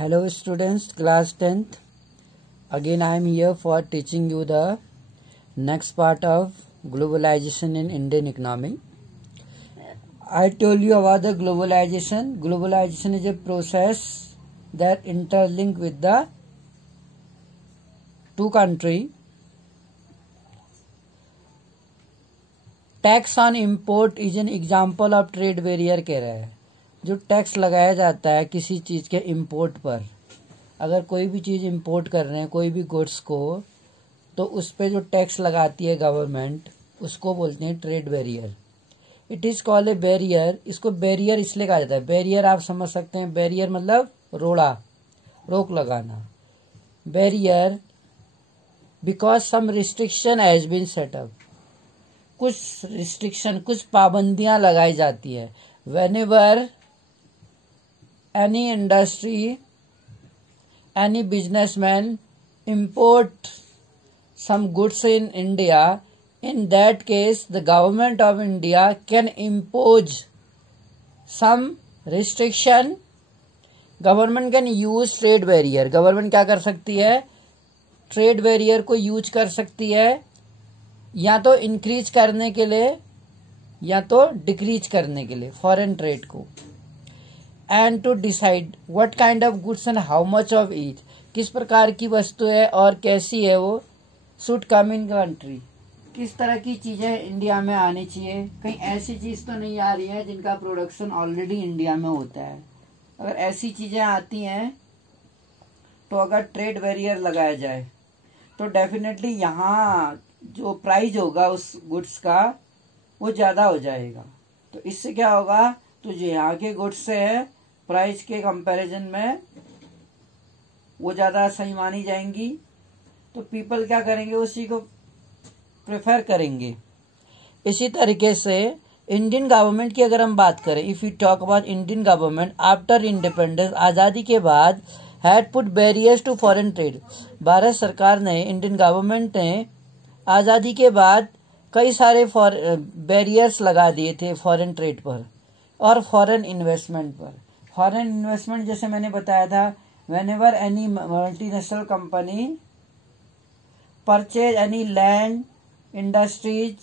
Hello students, class 10th. Again I am here for teaching you the next part of globalization in Indian economy. I told you about the globalization. Globalization is a process that interlink with the two country. Tax on import is an example of trade barrier कह रहा है। जो tax लगाया जाता है किसी चीज के इम्पोर्ट पर, अगर कोई भी चीज इम्पोर्ट कर रहे हैं कोई भी गुड्स को, तो उस पे जो टैक्स लगाती है गवर्नमेंट उसको बोलते हैं trade barrier. It is called A barrier. इसको बैरियर इसलिए कहा जाता है, बैरियर आप समझ सकते हैं, बैरियर मतलब रोड़ा, रोक लगाना। Barrier because some restriction has been set up, कुछ रिस्ट्रिक्शन, कुछ पाबंदियां लगाई जाती है। Whenever any industry, any businessman import some goods in India, in that case the government of India can impose some restriction. Government can use trade barrier. Government क्या कर सकती है, ट्रेड बैरियर को यूज कर सकती है, या तो इंक्रीज करने के लिए या तो डिक्रीज करने के लिए फॉरेन ट्रेड को। And to decide what kind of goods and how much of each, किस प्रकार की वस्तु है और कैसी है वो, शुड कम इन कंट्री, किस तरह की चीजें इंडिया में आनी चाहिए। कहीं ऐसी चीज तो नहीं आ रही है जिनका प्रोडक्शन ऑलरेडी इंडिया में होता है। अगर ऐसी चीजें आती हैं तो अगर ट्रेड बैरियर लगाया जाए तो डेफिनेटली यहाँ जो प्राइस होगा उस गुड्स का वो ज्यादा हो जाएगा। तो इससे क्या होगा, तो जो यहाँ के गुड्स से है प्राइस के कंपैरिजन में वो ज्यादा सही मानी जाएंगी, तो पीपल क्या करेंगे, उसी को प्रेफर करेंगे। इसी तरीके से इंडियन गवर्नमेंट की अगर हम बात करें, if you talk about Indian government after independence, आजादी के बाद had put barriers to foreign trade. Bharat सरकार ने, इंडियन गवर्नमेंट ने आजादी के बाद कई सारे बैरियर्स लगा दिए थे फॉरेन ट्रेड पर और फॉरेन इन्वेस्टमेंट पर। फॉरेन इन्वेस्टमेंट जैसे मैंने बताया था, whenever any multinational company purchase any land, industries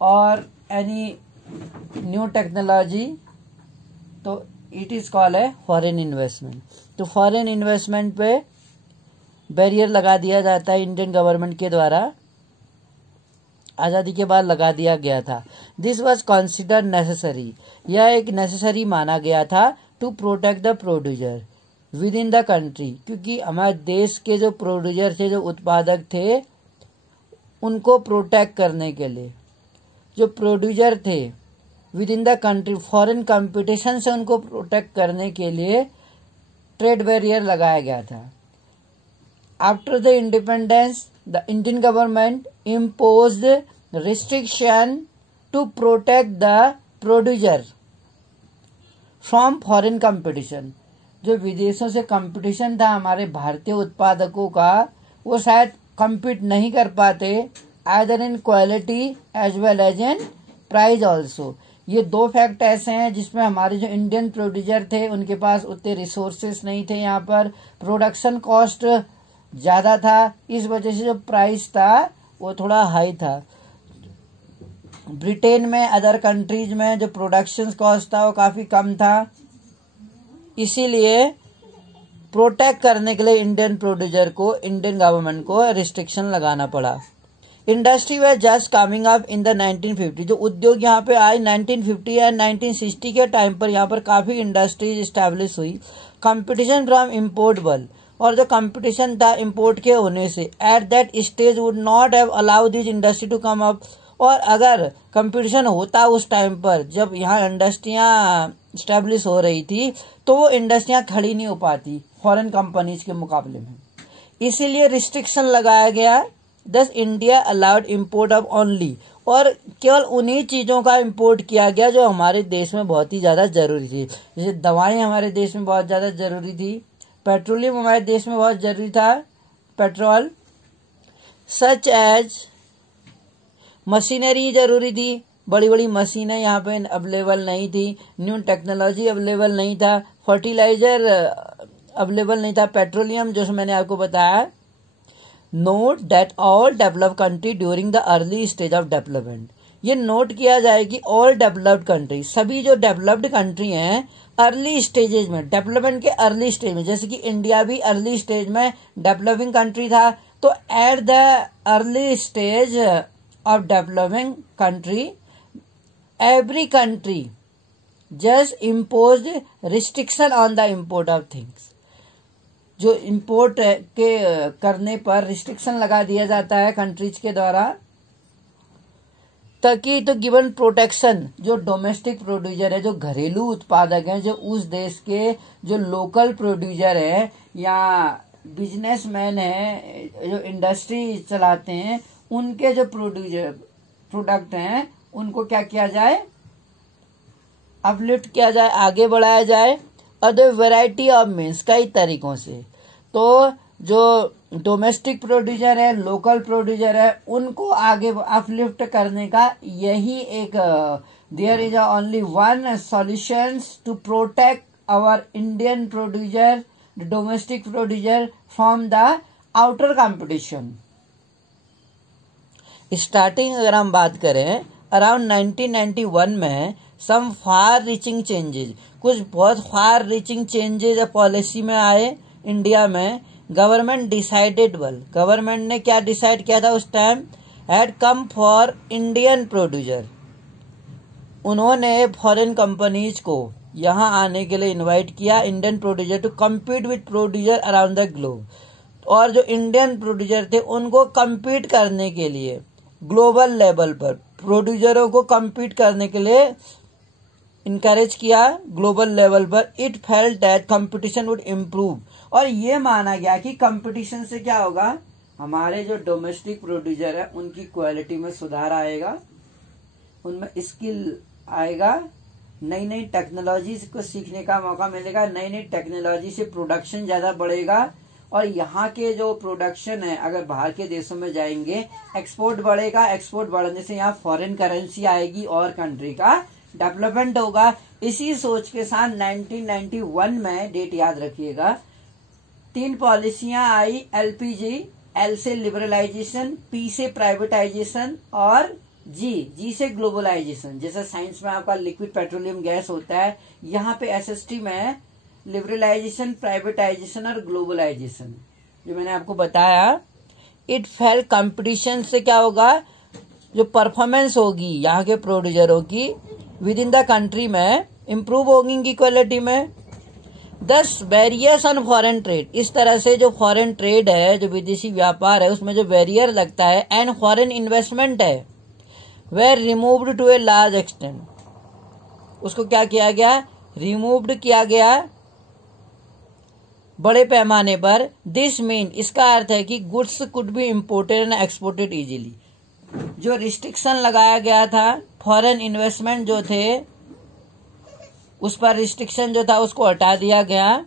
और एनी न्यू टेक्नोलॉजी, तो इट इज कॉल्ड है फॉरेन इन्वेस्टमेंट। तो फॉरेन इन्वेस्टमेंट पे बैरियर लगा दिया जाता है इंडियन गवर्नमेंट के द्वारा, आजादी के बाद लगा दिया गया था। दिस वॉज कंसिडर्ड नेसेसरी, यह एक नेसेसरी माना गया था to protect the producer within the country, क्योंकि हमारे देश के जो प्रोड्यूसर थे, जो उत्पादक थे, उनको प्रोटेक्ट करने के लिए, जो प्रोड्यूसर थे with in the country, foreign competition से उनको प्रोटेक्ट करने के लिए ट्रेड बैरियर लगाया गया था। After the independence, the Indian government imposed restriction to protect the producer from foreign competition. जो विदेशों से कंपटीशन था हमारे भारतीय उत्पादकों का, वो शायद compete नहीं कर पाते, either in quality as well as in price also. ये दो फैक्ट ऐसे हैं जिसमें हमारे जो इंडियन प्रोड्यूसर थे उनके पास उतने रिसोर्सेस नहीं थे, यहाँ पर प्रोडक्शन कॉस्ट ज्यादा था, इस वजह से जो प्राइस था वो थोड़ा हाई था। ब्रिटेन में, अदर कंट्रीज में जो प्रोडक्शन कॉस्ट था वो काफी कम था, इसीलिए प्रोटेक्ट करने के लिए इंडियन प्रोड्यूसर को, इंडियन गवर्नमेंट को रिस्ट्रिक्शन लगाना पड़ा। Industry way just coming up in the 1950, जो उद्योग यहाँ पे आए 1950 या 1960 के टाइम पर यहाँ पर काफी इंडस्ट्रीज स्टैब्लिश हुई। कंपटीशन फ्रॉम इम्पोर्टेबल, और जो कंपटीशन था इंपोर्ट के होने से, at that stage would not have allow this industry to come up, और अगर कंपटीशन होता उस टाइम पर जब यहाँ इंडस्ट्रियां स्टैब्लिश हो रही थी, तो वो इंडस्ट्रियां खड़ी नहीं हो पाती फॉरेन कंपनीज के मुकाबले में, इसीलिए रिस्ट्रिक्शन लगाया गया। दस India allowed import of only, और केवल उन्हीं चीजों का इम्पोर्ट किया गया जो हमारे देश में बहुत ही ज्यादा जरूरी थी। जैसे दवाएं हमारे देश में बहुत ज्यादा जरूरी थी, पेट्रोलियम हमारे देश में बहुत जरूरी था, पेट्रोल, सच एज मशीनरी जरूरी थी, बड़ी बड़ी मशीनें यहाँ पे अवेलेबल नहीं थी, न्यू टेक्नोलॉजी अवेलेबल नहीं था, फर्टिलाइजर अवेलेबल नहीं था, पेट्रोलियम जो मैंने आपको बताया। Note that all developed country during the early stage of development, ये नोट किया जाए कि ऑल डेवलप्ड कंट्री, सभी जो डेवलप्ड कंट्री हैं अर्ली स्टेजेस में, डेवलपमेंट के अर्ली स्टेज में, जैसे कि इंडिया भी अर्ली स्टेज में डेवलपिंग कंट्री था, तो at the early stage of developing country every country just imposed restriction on the import of things, जो इम्पोर्ट के करने पर रिस्ट्रिक्शन लगा दिया जाता है कंट्रीज के द्वारा, ताकि तो गिवन प्रोटेक्शन जो डोमेस्टिक प्रोड्यूसर है, जो घरेलू उत्पादक हैं, जो उस देश के जो लोकल प्रोड्यूसर है या बिजनेसमैन है, जो इंडस्ट्री चलाते हैं, उनके जो प्रोडक्ट हैं उनको क्या किया जाए, अपलिफ्ट किया जाए, आगे बढ़ाया जाए। अदर वैरायटी ऑफ मीन्स, कई तरीकों से। तो जो डोमेस्टिक प्रोड्यूसर है, लोकल प्रोड्यूसर है, उनको आगे अपलिफ्ट करने का यही एक there is only one solutions to protect our Indian producer, domestic producer from the outer competition. Starting अगर हम बात करें अराउंड 1991 में सम फार रीचिंग चेंजेस, कुछ बहुत फार रीचिंग चेंजेस पॉलिसी में आए इंडिया में। गवर्नमेंट डिसाइडेड वेल, गवर्नमेंट ने क्या डिसाइड किया था उस time, had come for Indian producer, उन्होंने फॉरेन कंपनीज को यहाँ आने के लिए इनवाइट किया, Indian producer to compete with producer around the globe, और जो इंडियन प्रोड्यूसर थे उनको कम्पीट करने के लिए ग्लोबल लेवल पर, प्रोड्यूसरों को कम्पीट करने के लिए इनकरेज किया ग्लोबल लेवल पर। It felt that competition would improve, और ये माना गया कि कंपटीशन से क्या होगा, हमारे जो डोमेस्टिक प्रोड्यूसर है उनकी क्वालिटी में सुधार आएगा, उनमें स्किल आएगा, नई नई टेक्नोलॉजी को सीखने का मौका मिलेगा, नई नई टेक्नोलॉजी से प्रोडक्शन ज्यादा बढ़ेगा, और यहाँ के जो प्रोडक्शन है अगर बाहर के देशों में जाएंगे एक्सपोर्ट बढ़ेगा, एक्सपोर्ट बढ़ने से यहाँ फॉरेन करेंसी आएगी और कंट्री का डेवलपमेंट होगा। इसी सोच के साथ 1991 में, डेट याद रखिएगा, 3 पॉलिसियां आई, एलपीजी, एल से लिबरलाइजेशन, पी से प्राइवेटाइजेशन और जी से ग्लोबलाइजेशन। जैसे साइंस में आपका लिक्विड पेट्रोलियम गैस होता है, यहाँ पे एसएसटी में लिबरलाइजेशन, प्राइवेटाइजेशन और ग्लोबलाइजेशन, जो मैंने आपको बताया। इट फेल कंपटीशन से क्या होगा, जो परफॉर्मेंस होगी यहाँ के प्रोड्यूसरों की विद इन द कंट्री में इम्प्रूव होगी इनकी क्वालिटी में। 10 बैरियर्स ऑन फॉरेन ट्रेड, इस तरह से जो फॉरेन ट्रेड है, जो विदेशी व्यापार है, उसमें जो बैरियर लगता है एंड फॉरेन इन्वेस्टमेंट है, were removed to a large extent, उसको क्या किया गया, रिमूव्ड किया गया बड़े पैमाने पर। दिस मीन, इसका अर्थ है कि goods could be imported and exported easily. जो रिस्ट्रिक्शन लगाया गया था, फॉरेन इन्वेस्टमेंट जो थे उस पर रिस्ट्रिक्शन जो था उसको हटा दिया गया।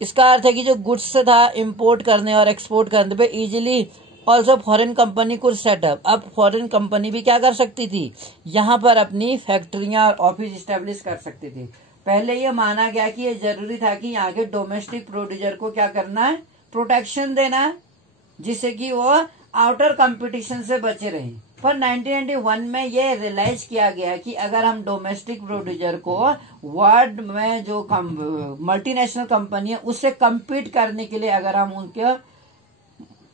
इसका अर्थ है कि जो गुड्स था इंपोर्ट करने और एक्सपोर्ट करने पे easily also foreign company could setup, अब फॉरेन कंपनी भी क्या कर सकती थी, यहाँ पर अपनी फैक्ट्रियां और ऑफिस स्टेब्लिश कर सकती थी। पहले ये माना गया कि ये जरूरी था कि यहाँ के डोमेस्टिक प्रोड्यूसर को क्या करना है, प्रोटेक्शन देना, जिससे कि वो आउटर कंपटीशन से बचे रहे। पर 1991 में ये रियलाइज किया गया कि अगर हम डोमेस्टिक प्रोड्यूसर को वर्ल्ड में जो मल्टीनेशनल कंपनी है उससे कम्पीट करने के लिए अगर हम उनके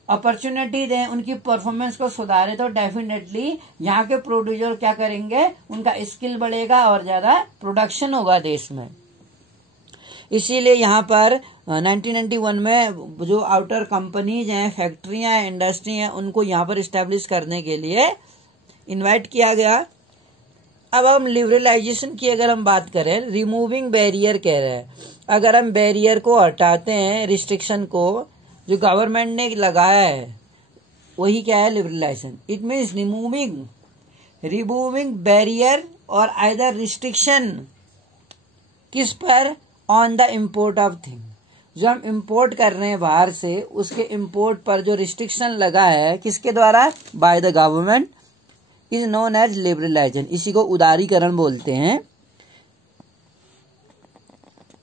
अपॉर्चुनिटी दें, उनकी परफॉर्मेंस को सुधारें, तो डेफिनेटली यहाँ के प्रोड्यूसर क्या करेंगे, उनका स्किल बढ़ेगा और ज्यादा प्रोडक्शन होगा देश में। इसीलिए यहाँ पर 1991 में जो आउटर कंपनीज हैं, फैक्ट्रियां हैं, इंडस्ट्री हैं, उनको यहाँ पर इस्टेब्लिश करने के लिए इनवाइट किया गया। अब हम लिबरलाइजेशन की अगर हम बात करें, रिमूविंग बैरियर कह रहे हैं, अगर हम बैरियर को हटाते हैं, रिस्ट्रिक्शन को जो गवर्नमेंट ने लगाया है, वही क्या है, liberalisation. It means removing barrier और आइदर रिस्ट्रिक्शन, किस पर, on the import of thing, जो हम इम्पोर्ट कर रहे हैं बाहर से, उसके इम्पोर्ट पर जो रिस्ट्रिक्शन लगा है, किसके द्वारा, by the government. Is known as liberalisation, इसी को उदारीकरण बोलते हैं।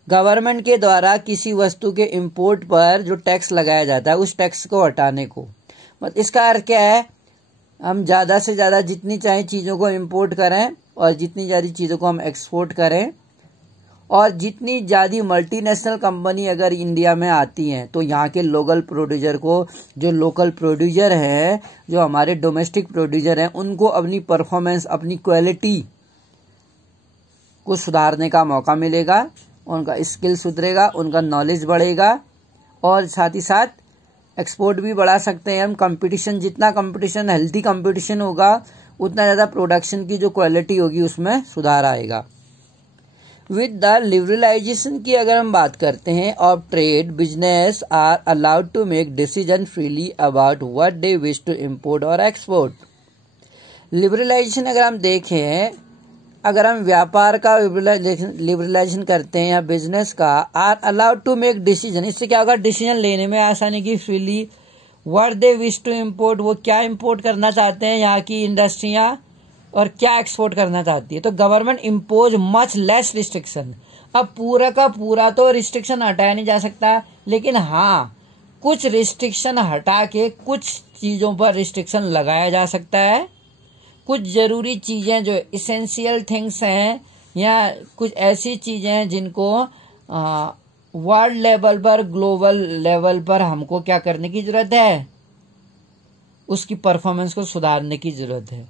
गवर्नमेंट के द्वारा किसी वस्तु के इंपोर्ट पर जो टैक्स लगाया जाता है उस टैक्स को हटाने को। मतलब इसका अर्थ क्या है, हम ज़्यादा से ज़्यादा जितनी चाहे चीज़ों को इंपोर्ट करें और जितनी ज़्यादा चीज़ों को हम एक्सपोर्ट करें, और जितनी ज़्यादा मल्टीनेशनल कंपनी अगर इंडिया में आती हैं तो यहाँ के लोकल प्रोड्यूसर को, जो लोकल प्रोड्यूसर हैं, जो हमारे डोमेस्टिक प्रोड्यूसर हैं, उनको अपनी परफॉर्मेंस, अपनी क्वालिटी को सुधारने का मौका मिलेगा, उनका स्किल सुधरेगा, उनका नॉलेज बढ़ेगा, और साथ ही साथ एक्सपोर्ट भी बढ़ा सकते हैं हम। कंपटीशन, जितना कंपटीशन, हेल्थी कंपटीशन होगा, उतना ज़्यादा प्रोडक्शन की जो क्वालिटी होगी उसमें सुधार आएगा। विद द लिबरलाइजेशन की अगर हम बात करते हैं of trade, business are allowed to make decision freely about what they wish to import और एक्सपोर्ट। लिबरलाइजेशन अगर हम देखें, अगर हम व्यापार का लिबरलाइजेशन करते हैं या बिजनेस का, are allowed to make decision, इससे क्या होगा, डिसीजन लेने में आसानी की, freely what they wish to import, वो क्या इम्पोर्ट करना चाहते हैं यहाँ की इंडस्ट्रियां, और क्या एक्सपोर्ट करना चाहती है। तो government impose much less restriction. अब पूरा का पूरा तो रिस्ट्रिक्शन हटाया नहीं जा सकता, लेकिन हाँ कुछ रिस्ट्रिक्शन हटा के कुछ चीजों पर रिस्ट्रिक्शन लगाया जा सकता है। कुछ जरूरी चीजें जो इसेंशियल थिंग्स हैं, या कुछ ऐसी चीजें हैं जिनको वर्ल्ड लेवल पर, ग्लोबल लेवल पर हमको क्या करने की जरूरत है, उसकी परफॉर्मेंस को सुधारने की जरूरत है।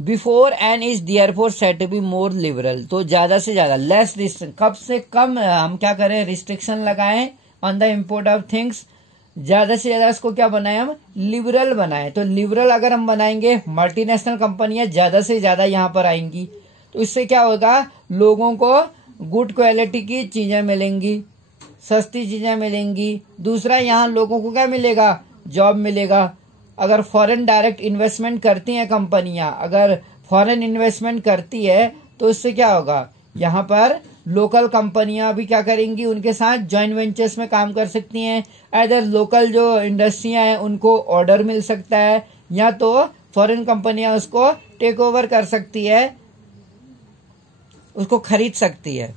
Before and is therefore set to be more liberal, तो ज्यादा से ज्यादा, लेस रिस्ट्रिक्शन, कम से कम हम क्या करें, रिस्ट्रिक्शन लगाएं on the import of things, ज्यादा से ज्यादा इसको क्या बनाए, हम लिबरल बनाएं। तो लिबरल अगर हम बनाएंगे, मल्टीनेशनल कंपनियां ज्यादा से ज्यादा यहाँ पर आएंगी, तो इससे क्या होगा, लोगों को गुड क्वालिटी की चीजें मिलेंगी, सस्ती चीजें मिलेंगी। दूसरा, यहाँ लोगों को क्या मिलेगा, जॉब मिलेगा। अगर फॉरेन डायरेक्ट इन्वेस्टमेंट करती हैं कंपनियां, अगर फॉरेन इन्वेस्टमेंट करती है तो इससे क्या होगा, यहाँ पर लोकल कंपनियां भी क्या करेंगी, उनके साथ जॉइंट वेंचर्स में काम कर सकती हैं। इधर लोकल जो इंडस्ट्रियां हैं उनको ऑर्डर मिल सकता है, या तो फॉरेन कंपनियां उसको टेक ओवर कर सकती है, उसको खरीद सकती है।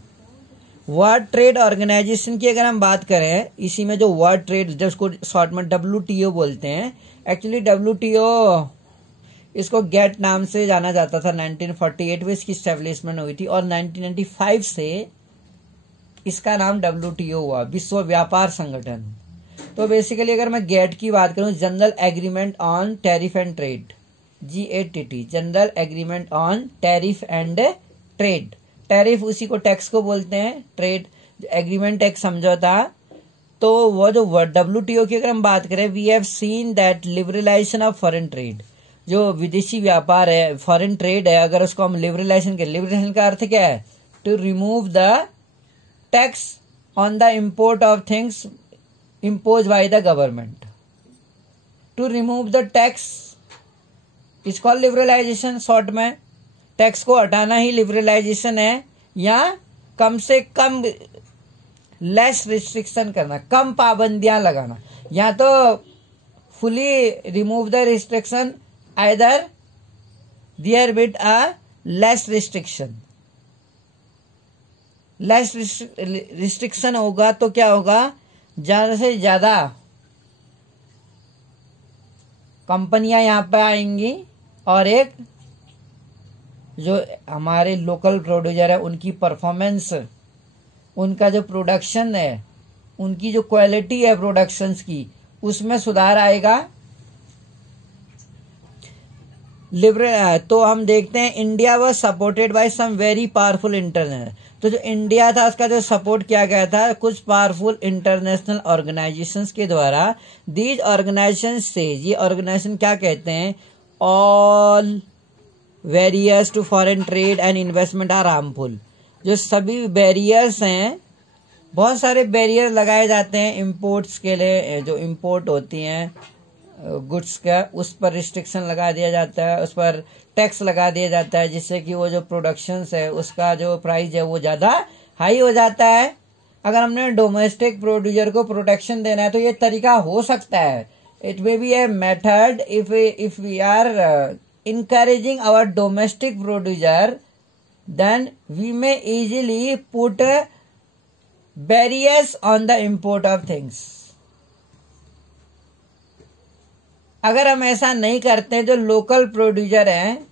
वर्ल्ड ट्रेड ऑर्गेनाइजेशन की अगर हम बात करें, इसी में जो वर्ल्ड ट्रेड, जिसको शॉर्ट में WTO बोलते हैं, एक्चुअली WTO इसको गेट नाम से जाना जाता था। 1948 में इसकी स्टैब्लिशमेंट हुई थी, और 1995 से इसका नाम WTO हुआ, विश्व व्यापार संगठन। तो बेसिकली अगर मैं गेट की बात करूं, general agreement on tariff and trade, GATT, general agreement on tariff and trade. Tariff उसी को टैक्स को बोलते हैं, ट्रेड एग्रीमेंट एक समझौता। तो वो जो WTO की अगर हम बात करें, we have seen that liberalisation of foreign trade, जो विदेशी व्यापार है, फॉरेन ट्रेड है, अगर उसको हम लिबरलाइजेशन करें, लिबरलाइजेशन का अर्थ क्या है, to remove the tax on the import of things impose by the government. To remove the tax is called liberalisation. Short में टैक्स को हटाना ही लिबरलाइजेशन है, या कम से कम लेस रिस्ट्रिक्शन करना, कम पाबंदियां लगाना, या तो fully remove the restriction, either there with a less restriction. Less restriction होगा तो क्या होगा, ज्यादा से ज्यादा कंपनियां यहां पर आएंगी, और एक जो हमारे लोकल प्रोड्यूसर है उनकी परफॉर्मेंस, उनका जो प्रोडक्शन है, उनकी जो क्वालिटी है प्रोडक्शंस की, उसमें सुधार आएगा। तो हम देखते हैं India was supported by some very powerful international, तो जो इंडिया था उसका जो सपोर्ट किया गया था कुछ पावरफुल इंटरनेशनल ऑर्गेनाइजेशंस के द्वारा। दीज ऑर्गेनाइजेशन से, ये ऑर्गेनाइजेशन क्या कहते हैं, all barriers to foreign trade and investment are harmful. जो सभी बैरियर्स हैं, बहुत सारे बैरियर लगाए जाते हैं इंपोर्ट्स के लिए, जो इंपोर्ट होती हैं गुड्स का, उस पर रिस्ट्रिक्शन लगा दिया जाता है, उस पर टैक्स लगा दिया जाता है, जिससे कि वो जो प्रोडक्शंस है उसका जो प्राइस है वो ज्यादा हाई हो जाता है। अगर हमने डोमेस्टिक प्रोड्यूसर को प्रोटेक्शन देना है तो ये तरीका हो सकता है, it may be a method if we are encouraging our domestic producer, then we may easily put barriers on the import of things. अगर हम ऐसा नहीं करते जो लोकल प्रोड्यूसर हैं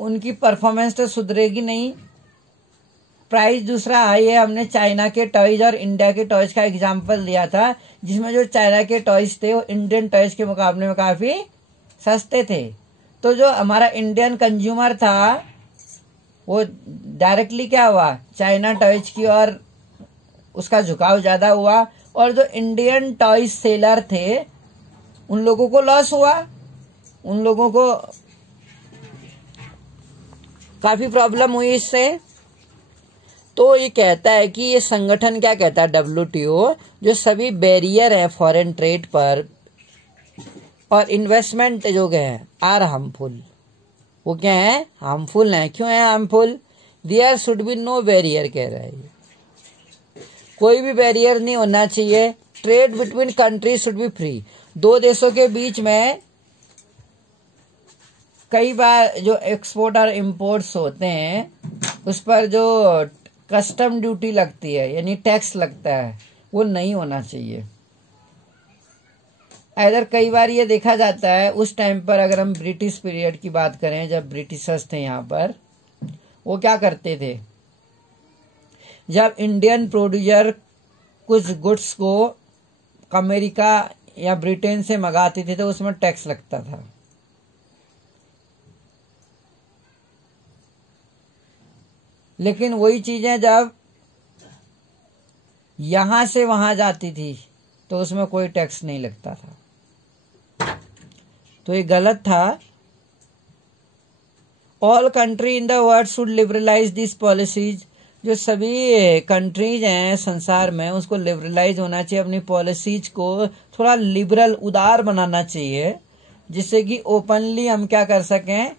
उनकी परफॉर्मेंस तो सुधरेगी नहीं, प्राइस दूसरा हाई है। हमने चाइना के टॉयज और इंडिया के टॉयज का एग्जांपल दिया था, जिसमें जो चाइना के टॉयज थे वो इंडियन टॉयज के मुकाबले में काफी सस्ते थे। तो जो हमारा इंडियन कंज्यूमर था वो डायरेक्टली क्या हुआ, चाइना टॉयज की और उसका झुकाव ज्यादा हुआ, और जो इंडियन टॉयज सेलर थे उन लोगों को लॉस हुआ, उन लोगों को काफी प्रॉब्लम हुई इससे। तो ये कहता है कि ये संगठन क्या कहता है, WTO, जो सभी बैरियर है फॉरेन ट्रेड पर और इन्वेस्टमेंट जो गए हैं आर हार्मफुल, वो क्या है, हार्मफुल है। क्यों है harmful? There should be no barrier कह रहा है, कोई भी बैरियर नहीं होना चाहिए। Trade between countries should be free, दो देशों के बीच में कई बार जो एक्सपोर्ट और इम्पोर्ट्स होते हैं उस पर जो कस्टम ड्यूटी लगती है यानी टैक्स लगता है वो नहीं होना चाहिए। इधर कई बार ये देखा जाता है उस टाइम पर, अगर हम ब्रिटिश पीरियड की बात करें जब ब्रिटिशर्स थे यहाँ पर, वो क्या करते थे, जब इंडियन प्रोड्यूसर कुछ गुड्स को अमेरिका या ब्रिटेन से मंगाते थे तो उसमें टैक्स लगता था। लेकिन वही चीजें जब यहां से वहां जाती थी तो उसमें कोई टैक्स नहीं लगता था, तो ये गलत था। All country in the world should liberalise this policies, जो सभी कंट्रीज हैं संसार में उसको लिबरलाइज होना चाहिए, अपनी पॉलिसीज को थोड़ा लिबरल उदार बनाना चाहिए, जिससे कि ओपनली हम क्या कर सकें,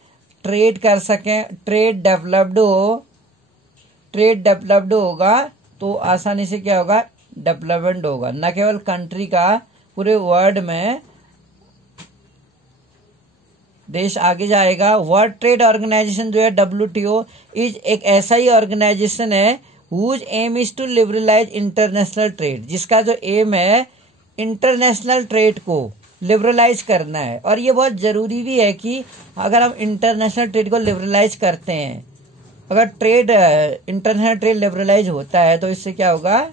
ट्रेड कर सकें। ट्रेड डेवलप्ड होगा तो आसानी से क्या होगा, डेवलपमेंट होगा, न केवल कंट्री का, पूरे वर्ल्ड में देश आगे जाएगा। वर्ल्ड ट्रेड ऑर्गेनाइजेशन जो है WTO इज एक ऐसा ही ऑर्गेनाइजेशन है whose aim is to liberalise international trade, जिसका जो एम है इंटरनेशनल ट्रेड को लिबरलाइज करना है। और ये बहुत जरूरी भी है कि अगर हम इंटरनेशनल ट्रेड को लिबरलाइज करते हैं, अगर ट्रेड इंटरनेशनल ट्रेड लिबरलाइज होता है तो इससे क्या होगा,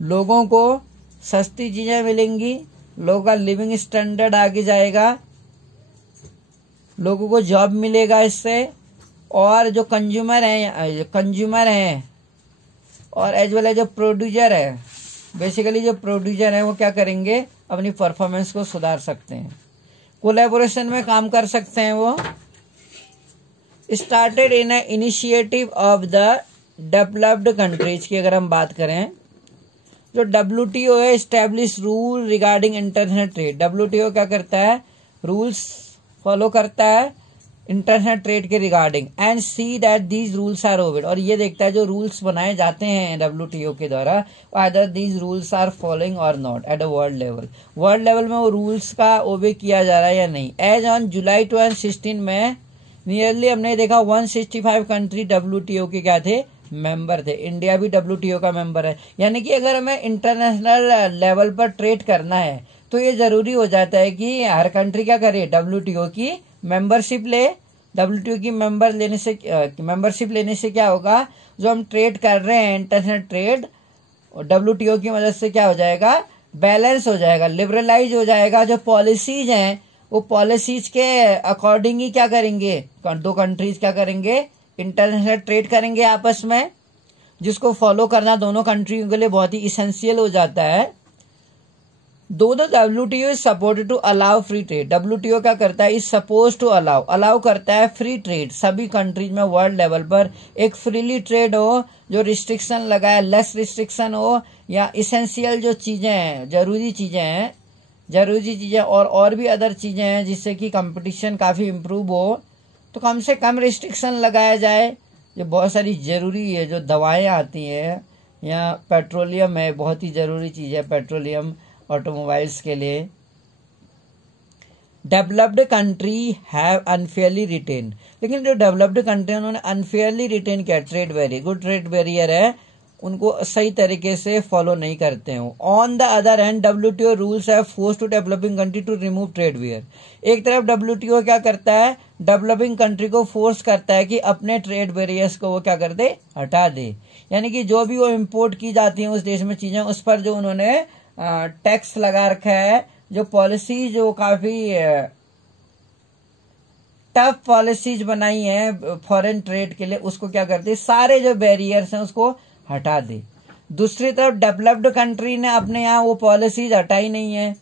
लोगों को सस्ती चीजें मिलेंगी, लोगों का लिविंग स्टैंडर्ड आगे जाएगा, लोगों को जॉब मिलेगा इससे, और जो कंज्यूमर हैं और एज वेल एज जो प्रोड्यूसर है, बेसिकली जो प्रोड्यूसर है वो क्या करेंगे, अपनी परफॉर्मेंस को सुधार सकते हैं, कोलैबोरेशन में काम कर सकते हैं। वो started in a initiative of the developed countries की अगर हम बात करें, जो WTO है establish rule regarding international trade. WTO क्या करता है, रूल्स फॉलो करता है इंटरनेशनल ट्रेड के regarding, and see that these rules are obeyed, और ये देखता है जो रूल्स बनाए जाते हैं WTO के द्वारा, either these rules are following और not at a world level में वो रूल्स का ओबे किया जा रहा है या नहीं। एज ऑन जुलाई 2016 में नियरली हमने देखा 165 कंट्री WTO के क्या थे, मेंबर थे। इंडिया भी WTO का मेंबर है, यानी कि अगर हमें इंटरनेशनल लेवल पर ट्रेड करना है तो ये जरूरी हो जाता है कि हर कंट्री क्या करे, WTO की मेंबरशिप ले। WTO की मेंबरशिप लेने से क्या होगा, जो हम ट्रेड कर रहे हैं इंटरनेशनल ट्रेड WTO की मदद से क्या हो जाएगा, बैलेंस हो जाएगा, लिबरलाइज हो जाएगा। जो पॉलिसीज हैं वो पॉलिसीज के अकॉर्डिंग ही क्या करेंगे, दो कंट्रीज क्या करेंगे, इंटरनेशनल ट्रेड करेंगे आपस में, जिसको फॉलो करना दोनों कंट्रियों के लिए बहुत ही इसेंशियल हो जाता है। दो WTO is supported to allow free trade, WTO क्या करता है, इज सपोज टू अलाउ करता है फ्री ट्रेड, सभी कंट्रीज में वर्ल्ड लेवल पर एक फ्रीली ट्रेड हो, जो रिस्ट्रिक्शन लगाए लेस रिस्ट्रिक्शन हो, या इसेंशियल जो चीजें हैं, जरूरी चीजें और भी अदर चीजें हैं जिससे कि कंपटीशन काफी इम्प्रूव हो, तो कम से कम रिस्ट्रिक्शन लगाया जाए। जो बहुत सारी जरूरी है, जो दवाएं आती हैं या पेट्रोलियम है, बहुत ही जरूरी चीज है पेट्रोलियम ऑटोमोबाइल्स के लिए, developed country have unfairly retain, लेकिन जो डेवलप्ड कंट्री उन्होंने अनफेयरली रिटेन किया trade barrier, good trade barrier है, उनको सही तरीके से फॉलो नहीं करते हैं। On the other hand WTO rules have force to developing country to remove trade barrier. एक तरफ WTO क्या करता है, डेवलपिंग कंट्री को फोर्स करता है कि अपने ट्रेड बैरियर्स को वो क्या कर दे, हटा दे। यानी कि जो भी वो इम्पोर्ट की जाती है उस देश में चीजें, उस पर जो उन्होंने टैक्स लगा रखा है, जो पॉलिसी जो काफी टफ पॉलिसीज बनाई है फॉरेन ट्रेड के लिए, उसको क्या करते, सारे जो बैरियर्स हैं उसको हटा दे। दूसरी तरफ डेवलप्ड कंट्री ने अपने यहाँ वो पॉलिसीज हटाई नहीं है,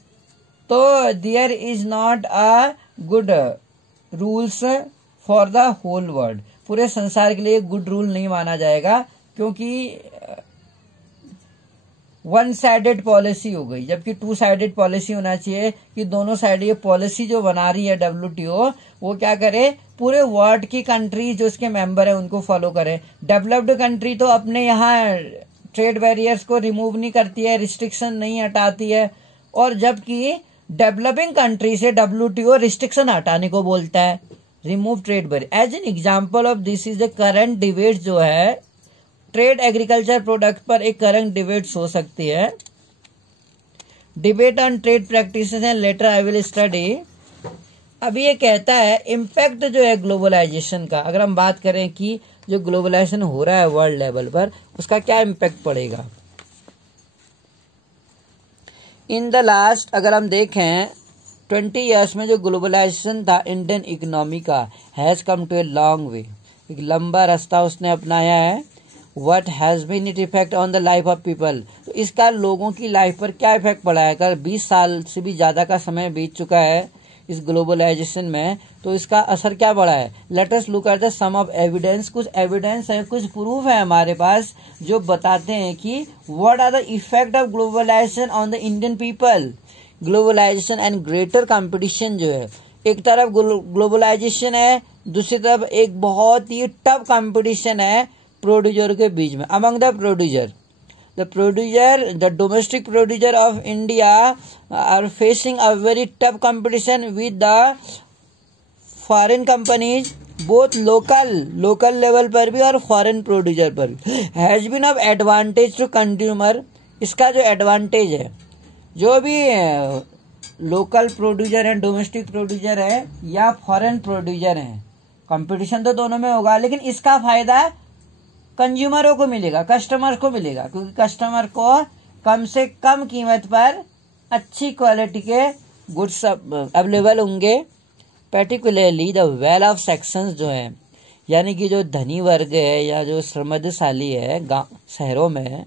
तो there is not a good rules for the whole world. पूरे संसार के लिए गुड रूल नहीं माना जाएगा, क्योंकि वन साइडेड पॉलिसी हो गई, जबकि टू साइडेड पॉलिसी होना चाहिए कि दोनों साइड ये पॉलिसी जो बना रही है WTO, वो क्या करे, पूरे वर्ल्ड की कंट्री जो उसके मेंबर है उनको फॉलो करे। डेवलप्ड कंट्री तो अपने यहाँ ट्रेड बैरियर्स को रिमूव नहीं करती है, रिस्ट्रिक्शन नहीं हटाती है, और जबकि डेवलपिंग कंट्री से WTO रिस्ट्रिक्शन हटाने को बोलता है, remove trade barrier. As an example of this is the current debate जो है ट्रेड एग्रीकल्चर प्रोडक्ट पर एक करंट डिबेट हो सकती है। Debate on trade practices and later I will study. अभी ये कहता है इम्पैक्ट जो है ग्लोबलाइजेशन का, अगर हम बात करें कि जो ग्लोबलाइजेशन हो रहा है वर्ल्ड लेवल पर, उसका क्या इम्पैक्ट पड़ेगा। इन द लास्ट अगर हम देखें 20 ईयर्स में जो ग्लोबलाइजेशन था इंडियन इकोनॉमी का, has come to a long way, एक लंबा रास्ता उसने अपनाया है। What has been its effect on the life of people? तो इसका लोगों की लाइफ पर क्या इफेक्ट पड़ा है। अगर 20 साल से भी ज्यादा का समय बीत चुका है इस ग्लोबलाइजेशन में, तो इसका असर क्या पड़ा है। Let us look at the some of evidence. कुछ एविडेंस है, कुछ प्रूफ है हमारे पास जो बताते हैं कि what are the effect of globalisation on the Indian people. Globalisation and greater competition जो है, एक तरफ ग्लोबलाइजेशन है, दूसरी तरफ एक बहुत ही टफ कंपटीशन है प्रोड्यूसर के बीच में। Among the producer, the domestic producer of India are facing a very tough competition with the foreign companies, both local level पर भी और फॉरेन प्रोड्यूसर पर भी। Has been of advantage to consumer. इसका जो एडवांटेज है, जो भी लोकल प्रोड्यूसर है, डोमेस्टिक प्रोड्यूसर है या फॉरेन प्रोड्यूसर है, कंपटीशन तो दोनों में होगा, लेकिन इसका फायदा कंज्यूमरों को मिलेगा, कस्टमर को मिलेगा, क्योंकि कस्टमर को कम से कम कीमत पर अच्छी क्वालिटी के गुड्स अवेलेबल होंगे। Particularly the well of sections जो है, यानी कि जो धनी वर्ग है या जो समृद्धशाली है गांव शहरों में,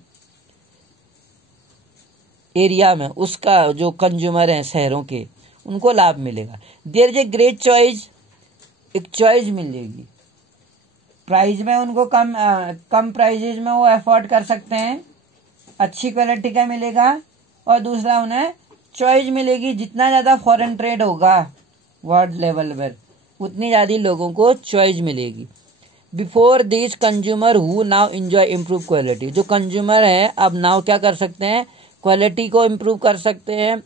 एरिया में, उसका जो कंज्यूमर है शहरों के, उनको लाभ मिलेगा। There is a great choice, एक चॉइस मिलेगी। प्राइस में उनको कम प्राइजेज में वो अफोर्ड कर सकते हैं, अच्छी क्वालिटी का मिलेगा, और दूसरा उन्हें चॉइस मिलेगी। जितना ज्यादा फॉरेन ट्रेड होगा वर्ल्ड लेवल पर, उतनी ज्यादा लोगों को चॉइस मिलेगी। Before this consumer who now enjoy improve quality, जो कंज्यूमर है अब नाउ क्या कर सकते हैं, क्वालिटी को इम्प्रूव कर सकते हैं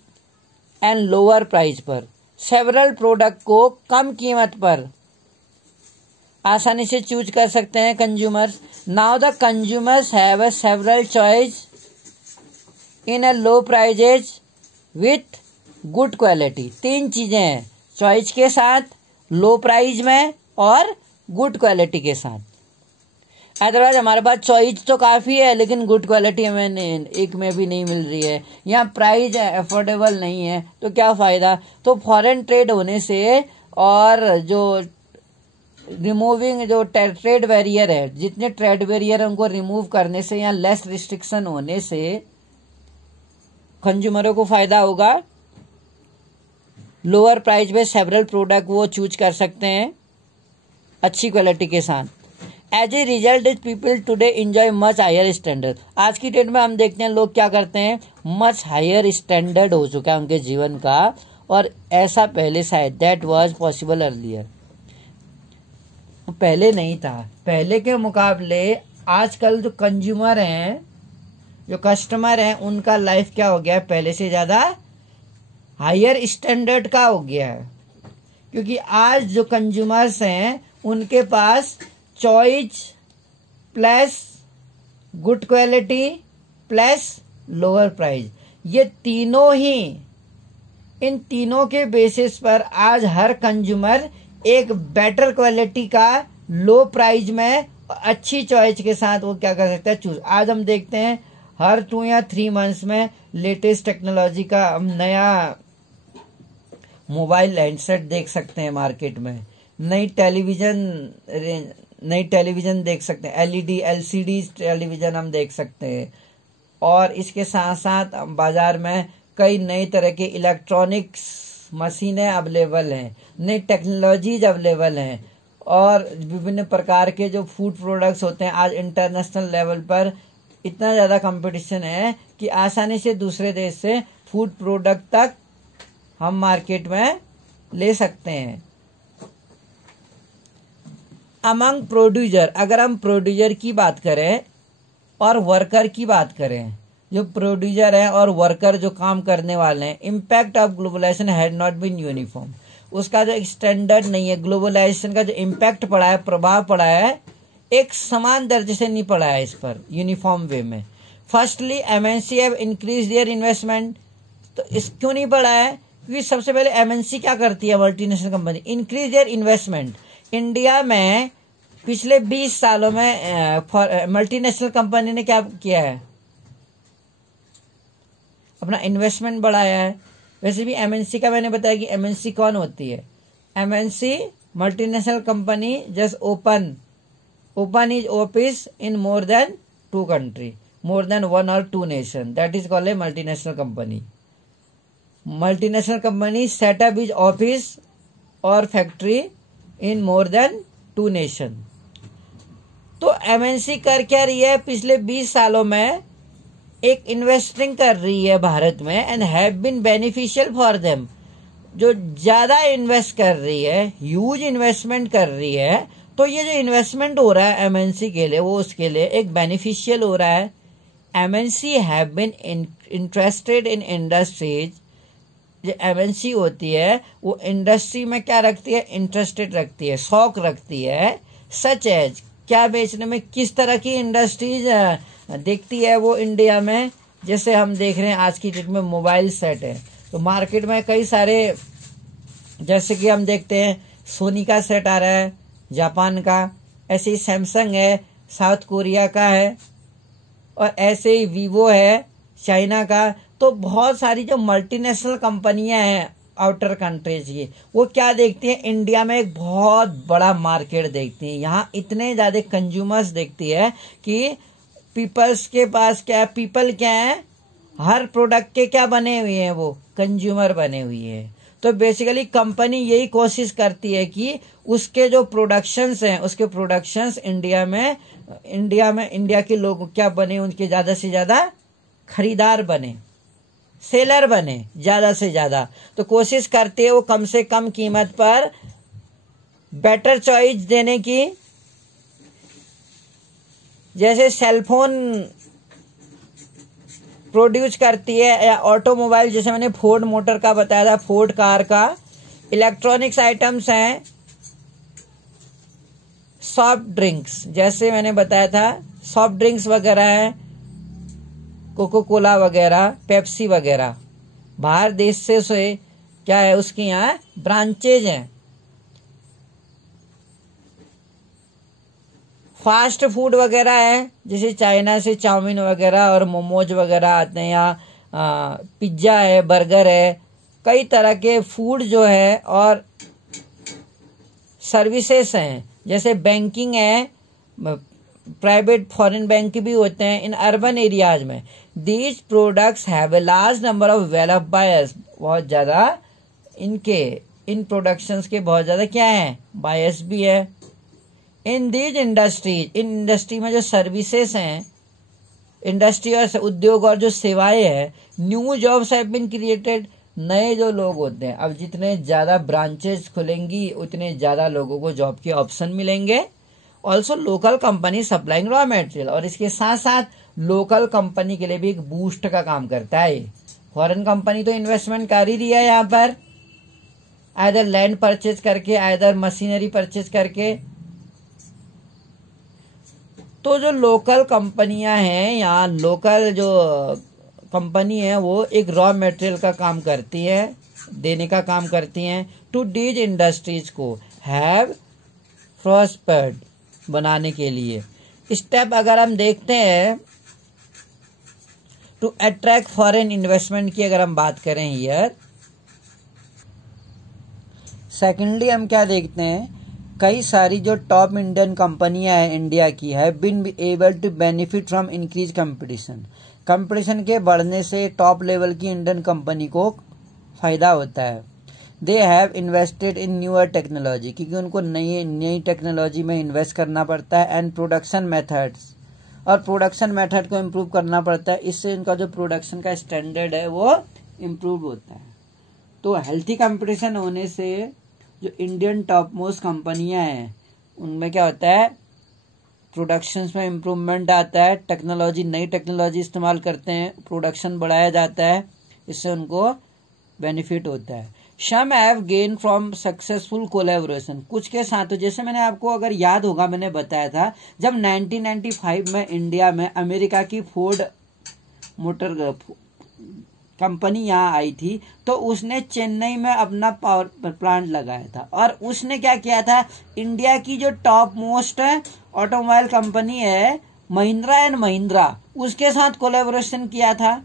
एंड लोअर प्राइस पर, सेवरल प्रोडक्ट को कम कीमत पर आसानी से चूज कर सकते हैं consumers. Now the consumers have a several choice in a low prices with good quality. 3 चीजें हैं, चॉइस के साथ, लो प्राइस में और गुड क्वालिटी के साथ। अदरवाइज हमारे पास चॉइस तो काफी है, लेकिन गुड क्वालिटी हमें एक में भी नहीं मिल रही है, यहाँ प्राइस अफोर्डेबल नहीं है, तो क्या फायदा। तो फॉरेन ट्रेड होने से और जो रिमूविंग जो ट्रेड बैरियर है, जितने ट्रेड बैरियर है उनको रिमूव करने से या लेस रिस्ट्रिक्शन होने से कंज्यूमरों को फायदा होगा। लोअर प्राइस में सेवरल प्रोडक्ट वो चूज कर सकते हैं अच्छी क्वालिटी के साथ। As a result is people today enjoy much higher standard. आज की डेट में हम देखते हैं लोग क्या करते हैं, मच हायर स्टैंडर्ड हो चुका है उनके जीवन का, और ऐसा पहले शायद दैट वाज पॉसिबल अर्लियर, पहले नहीं था। पहले के मुकाबले आजकल जो कंज्यूमर हैं, जो कस्टमर हैं, उनका लाइफ क्या हो गया है, पहले से ज्यादा हायर स्टैंडर्ड का हो गया है। क्योंकि आज जो कंज्यूमर्स हैं उनके पास choice plus good quality plus lower price, ये तीनों ही, इन तीनों के बेसिस पर आज हर कंज्यूमर एक बेटर क्वालिटी का लो प्राइस में अच्छी चॉइस के साथ वो क्या कर सकता है, चूज। आज हम देखते हैं हर 2 या 3 मंथ्स में लेटेस्ट टेक्नोलॉजी का हम नया मोबाइल हैंडसेट देख सकते हैं मार्केट में, नई टेलीविजन देख सकते हैं, एलईडी एलसीडी टेलीविजन हम देख सकते हैं। और इसके साथ साथ बाजार में कई नई तरह के इलेक्ट्रॉनिक्स मशीनें अवेलेबल हैं, नई टेक्नोलॉजीज अवेलेबल हैं, और विभिन्न प्रकार के जो फूड प्रोडक्ट्स होते हैं आज इंटरनेशनल लेवल पर इतना ज़्यादा कंपटीशन है कि आसानी से दूसरे देश से फूड प्रोडक्ट तक हम मार्केट में ले सकते हैं। अमंग प्रोड्यूसर, अगर हम प्रोड्यूसर की बात करें और वर्कर की बात करें, जो प्रोड्यूसर है और वर्कर जो काम करने वाले हैं, impact of globalisation had not been uniform, उसका जो स्टैंडर्ड नहीं है, ग्लोबलाइजेशन का जो इम्पैक्ट पड़ा है, प्रभाव पड़ा है, एक समान दर्जे से नहीं पड़ा है इस पर यूनिफॉर्म वे में। Firstly MNC have increase their investment, तो इस क्यों नहीं पड़ा है, क्योंकि सबसे पहले एमएनसी क्या करती है, multinational company, increase their investment. India में पिछले 20 सालों में मल्टीनेशनल कंपनी ने क्या किया है, अपना इन्वेस्टमेंट बढ़ाया है। वैसे भी एमएनसी का मैंने बताया कि एमएनसी कौन होती है, MNC multinational company just open is office in more than 2 country, more than 1 or 2 nation, that is called a multinational company. Multinational company setup is office और factory in more than 2 nation। तो MNC कर क्या रही है, पिछले 20 सालों में एक इन्वेस्टिंग कर रही है भारत में, and have been beneficial for them. जो ज्यादा इन्वेस्ट कर रही है, ह्यूज इन्वेस्टमेंट कर रही है, तो ये जो इन्वेस्टमेंट हो रहा है एमएनसी के लिए, वो उसके लिए एक बेनिफिशियल हो रहा है। MNC have been interested in industries, जो एमएनसी होती है वो इंडस्ट्री में क्या रखती है, इंटरेस्टेड रखती है, शौक रखती है। सच एज, क्या बेचने में, किस तरह की इंडस्ट्रीज देखती है वो इंडिया में, जैसे हम देख रहे हैं आज की डेट में मोबाइल सेट है, तो मार्केट में कई सारे, जैसे कि हम देखते हैं सोनी का सेट आ रहा है जापान का, ऐसे ही सैमसंग है साउथ कोरिया का है, और ऐसे ही वीवो है चाइना का। तो बहुत सारी जो मल्टीनेशनल कंपनियां हैं आउटर कंट्रीज की, वो क्या देखती हैं, इंडिया में एक बहुत बड़ा मार्केट देखती है, यहाँ इतने ज्यादा कंज्यूमर्स देखती है कि पीपल्स के पास क्या, पीपल क्या है, हर प्रोडक्ट के क्या बने हुए हैं, वो कंज्यूमर बने हुए हैं। तो बेसिकली कंपनी यही कोशिश करती है कि उसके जो प्रोडक्शंस हैं, उसके प्रोडक्शंस इंडिया में इंडिया के लोग क्या बने, उनके ज्यादा से ज्यादा खरीदार बने, सेलर बने ज्यादा से ज्यादा। तो कोशिश करते हैं वो कम से कम कीमत पर बेटर चॉइस देने की। जैसे सेलफोन प्रोड्यूस करती है, या ऑटोमोबाइल, जैसे मैंने फोर्ड मोटर का बताया था, फोर्ड कार का। इलेक्ट्रॉनिक्स आइटम्स हैं, सॉफ्ट ड्रिंक्स, जैसे मैंने बताया था सॉफ्ट ड्रिंक्स वगैरह है, कोको कोला वगैरह, पेप्सी वगैरह, बाहर देश से क्या है, उसकी यहाँ ब्रांचेज हैं। फास्ट फूड वगैरह है, जैसे चाइना से चाउमीन वगैरह और मोमोज वगैरह आते हैं, या पिज्जा है, बर्गर है, कई तरह के फूड जो है। और सर्विसेज हैं, जैसे बैंकिंग है, प्राइवेट फॉरेन बैंक भी होते हैं इन अर्बन एरियाज में। These products have a large number of developed buyers, बहुत ज्यादा इन प्रोडक्शंस के बहुत ज्यादा क्या है, बायर्स भी है। In these industries, in industry में जो सर्विसेज हैं, इंडस्ट्री और उद्योग और जो सेवाएं हैं, new jobs have been created, नए जो लोग होते हैं, अब जितने ज्यादा ब्रांचेस खुलेंगी उतने ज्यादा लोगों को जॉब के ऑप्शन मिलेंगे। Also local company supplying raw material, और इसके साथ साथ लोकल कंपनी के लिए भी एक बूस्ट का काम करता है। फॉरेन कंपनी तो इन्वेस्टमेंट कर ही रही है यहाँ पर, आइदर लैंड परचेज करके, आइदर मशीनरी परचेज करके। तो जो लोकल कंपनियां हैं, यहाँ लोकल जो कंपनी है वो एक रॉ मटेरियल का काम करती है, देने का काम करती हैं टू डीज इंडस्ट्रीज को हैव प्रॉस्पर्ड बनाने के लिए। स्टेप अगर हम देखते हैं टू अट्रैक्ट फॉरेन इन्वेस्टमेंट की अगर हम बात करें हियर, सेकेंडली हम क्या देखते हैं, कई सारी जो टॉप इंडियन कंपनियां हैं इंडिया की, have been able to benefit from increase competition. Competition के बढ़ने से टॉप लेवल की इंडियन कंपनी को फायदा होता है। They have invested in newer technology, क्योंकि उनको नई टेक्नोलॉजी में इन्वेस्ट करना पड़ता है, एंड प्रोडक्शन मेथड्स, और प्रोडक्शन मेथड को इम्प्रूव करना पड़ता है। इससे इनका जो प्रोडक्शन का स्टैंडर्ड है वो इम्प्रूव होता है। तो हेल्थी कंपटीशन होने से जो इंडियन टॉप मोस्ट कंपनियां हैं उनमें क्या होता है, प्रोडक्शन में इम्प्रूवमेंट आता है, टेक्नोलॉजी, नई टेक्नोलॉजी इस्तेमाल करते हैं, प्रोडक्शन बढ़ाया जाता है, इससे उनको बेनिफिट होता है। Some have gain from successful collaboration, कुछ के साथ। तो जैसे मैंने आपको अगर याद होगा, मैंने बताया था जब 1995 में इंडिया में अमेरिका की फोर्ड मोटर कंपनी यहाँ आई थी, तो उसने चेन्नई में अपना पावर प्लांट लगाया था, और उसने क्या किया था, इंडिया की जो टॉप मोस्ट ऑटोमोबाइल कंपनी है महिंद्रा एंड महिंद्रा, उसके साथ कोलैबोरेशन किया था।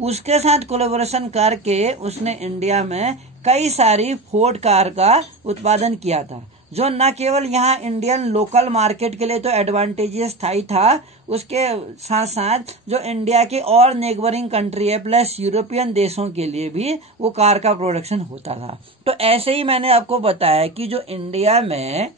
उसके साथ कोलैबोरेशन करके उसने इंडिया में कई सारी फोर्ड कार का उत्पादन किया था, जो न केवल यहाँ इंडियन लोकल मार्केट के लिए तो एडवांटेजेस था ही था, उसके साथ साथ जो इंडिया के और नेबरिंग कंट्री है प्लस यूरोपियन देशों के लिए भी वो कार का प्रोडक्शन होता था। तो ऐसे ही मैंने आपको बताया कि जो इंडिया में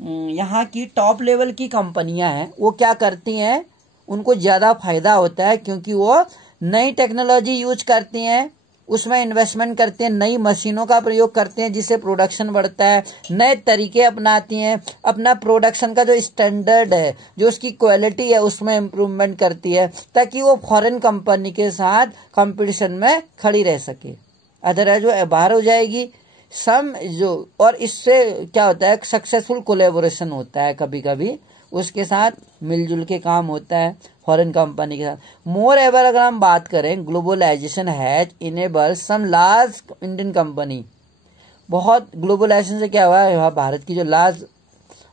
यहाँ की टॉप लेवल की कंपनियां हैं वो क्या करती हैं, उनको ज्यादा फायदा होता है, क्योंकि वो नई टेक्नोलॉजी यूज करती हैं, उसमें इन्वेस्टमेंट करते हैं, नई मशीनों का प्रयोग करते हैं जिससे प्रोडक्शन बढ़ता है, नए तरीके अपनाती हैं, अपना प्रोडक्शन का जो स्टैंडर्ड है, जो उसकी क्वालिटी है उसमें इम्प्रूवमेंट करती है, ताकि वो फॉरेन कंपनी के साथ कंपटीशन में खड़ी रह सके, अदरवाइज वो बाहर हो जाएगी। और इससे क्या होता है, सक्सेसफुल कोलैबोरेशन होता है, कभी कभी उसके साथ मिलजुल के काम होता है फॉरेन कंपनी के साथ। मोर एवर अगर हम बात करें, globalisation has enable some large Indian company, बहुत ग्लोबलाइजेशन से क्या हुआ है, भारत की जो लार्ज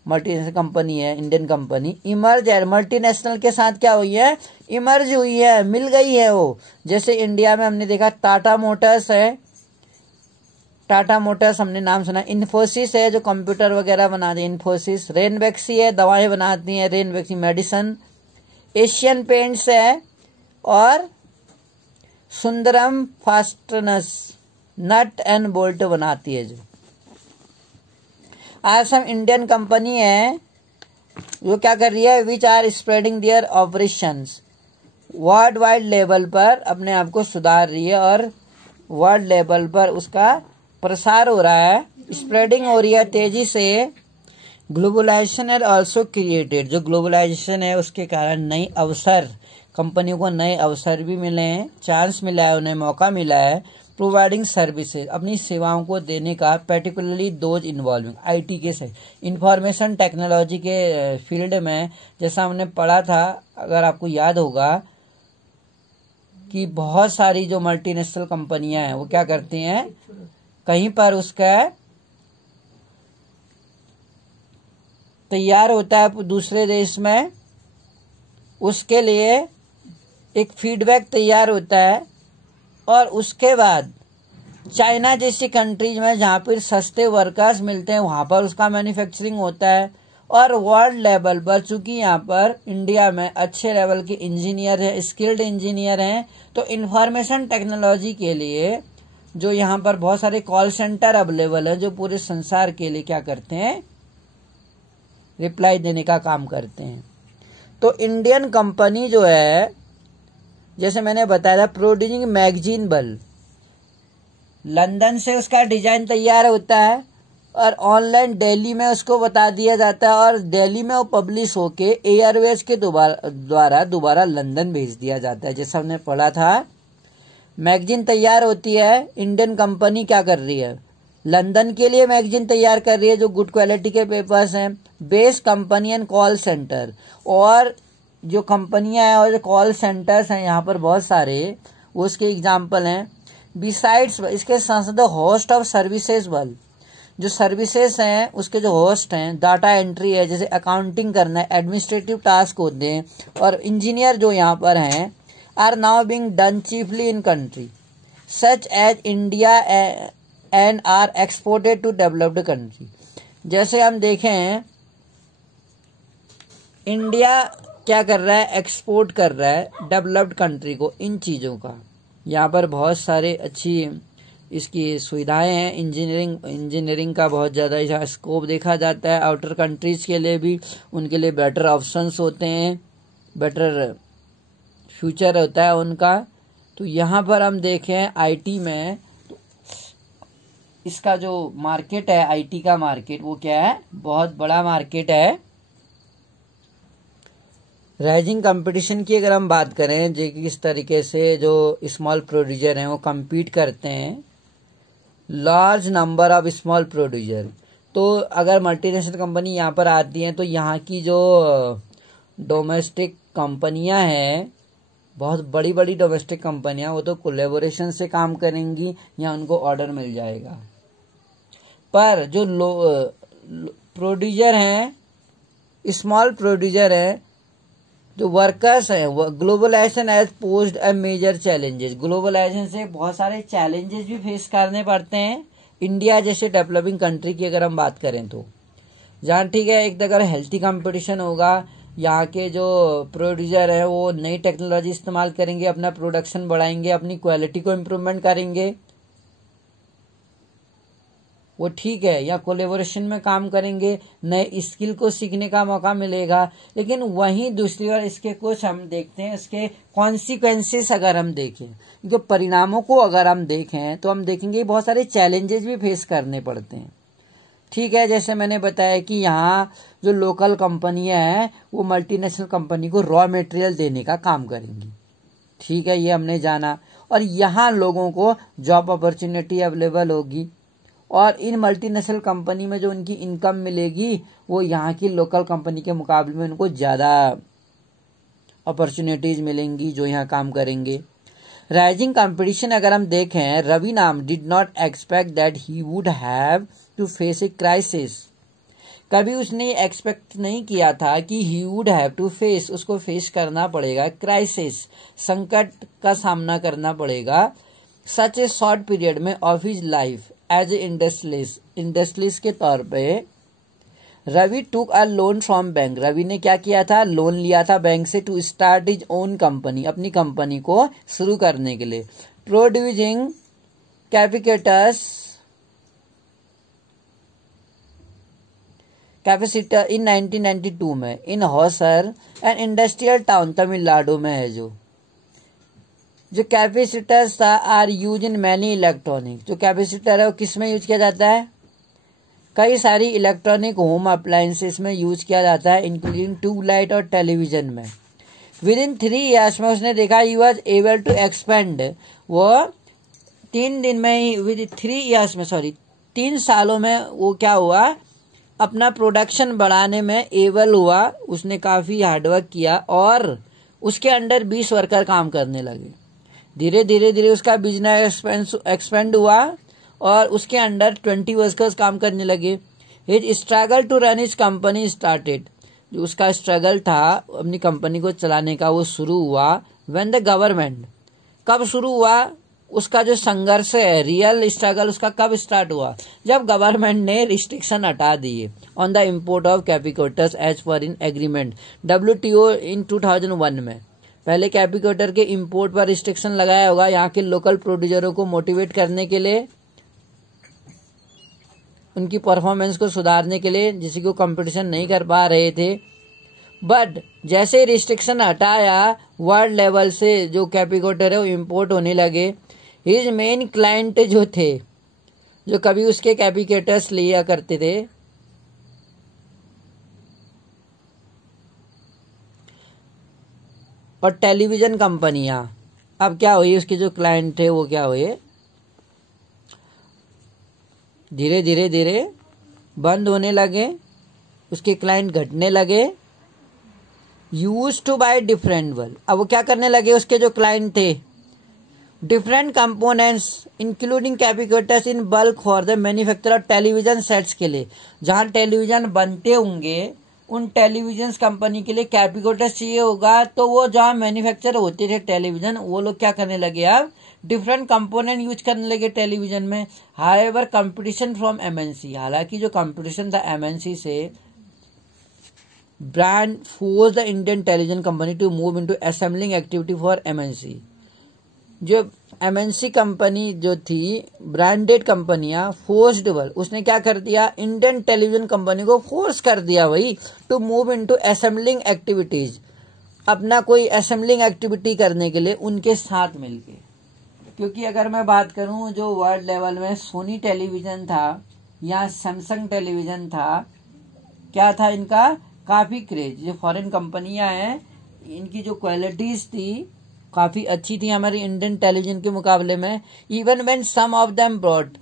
मल्टीनेशनल कंपनी है, इंडियन कंपनी इमर्ज है, मल्टीनेशनल के साथ क्या हुई है, इमर्ज हुई है, मिल गई है वो। जैसे इंडिया में हमने देखा टाटा मोटर्स है, टाटा मोटर्स हमने नाम सुना, इन्फोसिस है जो कंप्यूटर वगैरह बनाती है, इन्फोसिस, रेनवेक्सी है दवाएं बनाती है, रेनवेक्सी मेडिसन, एशियन पेंट्स है, और Sundaram Fasteners nut and bolt बनाती है। जो आज सब इंडियन कंपनी है जो क्या कर रही है, which are spreading their operations, world wide level पर अपने आप को सुधार रही है, और वर्ल्ड लेवल पर उसका प्रसार हो रहा है, स्प्रेडिंग हो रही है तेजी से। ग्लोबलाइजेशन एंड ऑल्सो क्रिएटेड, जो ग्लोबलाइजेशन है उसके कारण नई अवसर, कंपनियों को नए अवसर भी मिले हैं, चांस मिला है, उन्हें मौका मिला है, प्रोवाइडिंग सर्विसेज, अपनी सेवाओं को देने का, पर्टिकुलरली दोज इन्वॉल्विंग आईटी के से इंफॉर्मेशन टेक्नोलॉजी के फील्ड में। जैसा हमने पढ़ा था, अगर आपको याद होगा, कि बहुत सारी जो मल्टीनेशनल कंपनियां हैं वो क्या करती हैं, कहीं पर उसका तैयार होता है दूसरे देश में, उसके लिए एक फीडबैक तैयार होता है, और उसके बाद चाइना जैसी कंट्रीज में जहाँ पर सस्ते वर्कर्स मिलते हैं वहाँ पर उसका मैन्युफैक्चरिंग होता है, और वर्ल्ड लेवल पर चूंकि यहाँ पर इंडिया में अच्छे लेवल के इंजीनियर हैं, स्किल्ड इंजीनियर हैं, तो इंफॉर्मेशन टेक्नोलॉजी के लिए जो यहाँ पर बहुत सारे कॉल सेंटर अवेलेबल है, जो पूरे संसार के लिए क्या करते हैं, रिप्लाई देने का काम करते हैं। तो इंडियन कंपनी जो है, जैसे मैंने बताया था, प्रोड्यूसिंग मैगजीन बल्ब, लंदन से उसका डिजाइन तैयार होता है और ऑनलाइन दिल्ली में उसको बता दिया जाता है, और दिल्ली में वो पब्लिश होके एयरवेज के द्वारा दोबारा लंदन भेज दिया जाता है। जैसा हमने पढ़ा था, मैगजीन तैयार होती है, इंडियन कंपनी क्या कर रही है, लंदन के लिए मैगजीन तैयार कर रही है जो गुड क्वालिटी के पेपर्स हैं। Best company and call centre, और जो कंपनियां हैं और जो कॉल सेंटर्स हैं यहाँ पर बहुत सारे, वो उसके एग्जाम्पल हैं। बिसाइड्स, इसके साथ साथ होस्ट ऑफ सर्विसेज वाल, जो सर्विसेज हैं उसके जो होस्ट हैं, डाटा एंट्री है, जैसे अकाउंटिंग करना है, एडमिनिस्ट्रेटिव टास्क होते हैं, और इंजीनियर जो यहाँ पर हैं, are now being done chiefly in country such as India and are exported to developed country. जैसे हम देखें इंडिया क्या कर रहा है, एक्सपोर्ट कर रहा है डेवलप्ड कंट्री को इन चीज़ों का। यहाँ पर बहुत सारे अच्छी इसकी सुविधाएं हैं। इंजीनियरिंग का बहुत ज़्यादा स्कोप देखा जाता है। आउटर कंट्रीज़ के लिए भी उनके लिए बेटर ऑप्शंस होते हैं, बेटर फ्यूचर होता है उनका। तो यहाँ पर हम देखें आईटी में, तो इसका जो मार्केट है आईटी का मार्केट, वो क्या है, बहुत बड़ा मार्केट है। राइजिंग कंपटीशन की अगर हम बात करें, जो किस तरीके से जो स्मॉल प्रोड्यूसर हैं वो compete करते हैं, large number of small producer. तो अगर मल्टीनेशनल कंपनी यहाँ पर आती हैं तो यहाँ की जो डोमेस्टिक कंपनियां हैं, बहुत बड़ी बड़ी डोमेस्टिक कंपनियां, वो तो कोलेबोरेशन से काम करेंगी या उनको ऑर्डर मिल जाएगा। पर जो प्रोड्यूसर हैं, स्मॉल प्रोड्यूसर हैं, जो वर्कर्स हैं, globalisation as posed a major challenges. ग्लोबलाइजेशन से बहुत सारे चैलेंजेस भी फेस करने पड़ते हैं इंडिया जैसे डेवलपिंग कंट्री की अगर हम बात करें तो। जहाँ ठीक है, एक तो अगर हेल्थी कंपटीशन होगा, यहाँ के जो प्रोड्यूसर है वो नई टेक्नोलॉजी इस्तेमाल करेंगे, अपना प्रोडक्शन बढ़ाएंगे, अपनी क्वालिटी को इम्प्रूवमेंट करेंगे, वो ठीक है, या कोलेबोरेशन में काम करेंगे, नए स्किल को सीखने का मौका मिलेगा। लेकिन वहीं दूसरी ओर इसके कुछ हम देखते हैं, इसके कॉन्सिक्वेंसेस अगर हम देखें, जो परिणामों को अगर हम देखें तो हम देखेंगे बहुत सारे चैलेंजेस भी फेस करने पड़ते हैं। ठीक है, जैसे मैंने बताया कि यहाँ जो लोकल कंपनियां हैं वो मल्टीनेशनल कंपनी को रॉ मटेरियल देने का काम करेंगी। ठीक है, ये हमने जाना। और यहाँ लोगों को जॉब अपॉर्चुनिटी अवेलेबल होगी, और इन मल्टीनेशनल कंपनी में जो उनकी इनकम मिलेगी वो यहाँ की लोकल कंपनी के मुकाबले में उनको ज़्यादा अपॉर्चुनिटीज मिलेंगी जो यहाँ काम करेंगे। राइजिंग कंपटीशन अगर हम देखें, रवि नाम did not expect that he would have to face a crisis. कभी उसने एक्सपेक्ट नहीं किया था कि he would have to face, उसको फेस करना पड़ेगा, क्राइसिस, संकट का सामना करना पड़ेगा, सच ए शॉर्ट पीरियड में of his life as a industrialist के तौर पे। Ravi took a loan from bank, Ravi ने क्या किया था, लोन लिया था बैंक से, to start his own company, अपनी कंपनी को शुरू करने के लिए। प्रोड्यूसिंग कैपेसिटर इन 1992 में in Hosur and industrial town Tamil Nadu में है। जो कैपेसिटर्स था are use in many electronic, जो कैपेसिटर है वो किस में यूज किया जाता है, कई सारी इलेक्ट्रॉनिक होम अप्लायंसेस में यूज किया जाता है, इंक्लूडिंग ट्यूबलाइट और टेलीविजन में। विद इन 3 ईयर्स में उसने देखा he was able to expand, वो 3 सालों में वो क्या हुआ, अपना प्रोडक्शन बढ़ाने में एबल हुआ। उसने काफी हार्डवर्क किया और उसके अंडर 20 वर्कर काम करने लगे। धीरे धीरे उसका बिजनेस एक्सपेंड हुआ और उसके अंडर 20 वर्कर्स काम करने लगे। His struggle to run his company started, जो उसका स्ट्रगल था अपनी कंपनी को चलाने का वो शुरू हुआ। व्हेन द गवर्नमेंट, कब शुरू हुआ, उसका जो संघर्ष है, रियल स्ट्रगल उसका कब स्टार्ट हुआ, जब गवर्नमेंट ने रिस्ट्रिक्शन हटा दिए on the import of capacitors as per in agreement WTO इन 2001 में। पहले कैपिकोटर के इंपोर्ट पर रिस्ट्रिक्शन लगाया होगा यहाँ के लोकल प्रोड्यूसरों को मोटिवेट करने के लिए, उनकी परफॉर्मेंस को सुधारने के लिए, जिससे को कंपटीशन नहीं कर पा रहे थे। बट जैसे रिस्ट्रिक्शन हटाया वर्ल्ड लेवल से जो कैपिकोटर है वो इम्पोर्ट होने लगे। हिज मेन क्लाइंट जो थे, जो कभी उसके कैपिकेटर्स लिया करते थे, और टेलीविजन कंपनियां, अब क्या हुई, उसके जो क्लाइंट थे वो क्या हुए, धीरे धीरे धीरे बंद होने लगे, उसके क्लाइंट घटने लगे। Use to buy different one, अब वो क्या करने लगे, उसके जो क्लाइंट थे, different components including capacitors in bulk for the manufacture of television sets के लिए। जहां टेलीविजन बनते होंगे उन टेलीविजन कंपनी के लिए कैपिकोटस चाहिए होगा, तो वो जहां मैन्युफैक्चर होते थे टेलीविजन, वो लोग क्या करने लगे, अब डिफरेंट कंपोनेंट यूज करने लगे टेलीविजन में। हाउएवर कंपटीशन फ्रॉम एमएनसी, हालांकि जो कंपटीशन था एमएनसी से, brand force the Indian television company to move into assembling activity for MNC. जो एमएनसी कंपनी जो थी, ब्रांडेड कंपनियां, फोर्सडेबल, उसने क्या कर दिया, इंडियन टेलीविजन कंपनी को फोर्स कर दिया वही to move into assembling activities, अपना कोई असेंबलिंग एक्टिविटी करने के लिए उनके साथ मिलके। क्योंकि अगर मैं बात करूं, जो वर्ल्ड लेवल में सोनी टेलीविजन था या सैमसंग टेलीविजन था, क्या था इनका काफी क्रेज। जो फॉरेन कंपनियां हैं, इनकी जो क्वालिटीज थी काफी अच्छी थी हमारी इंडियन टेलीविजन के मुकाबले में। Even when some of them brought,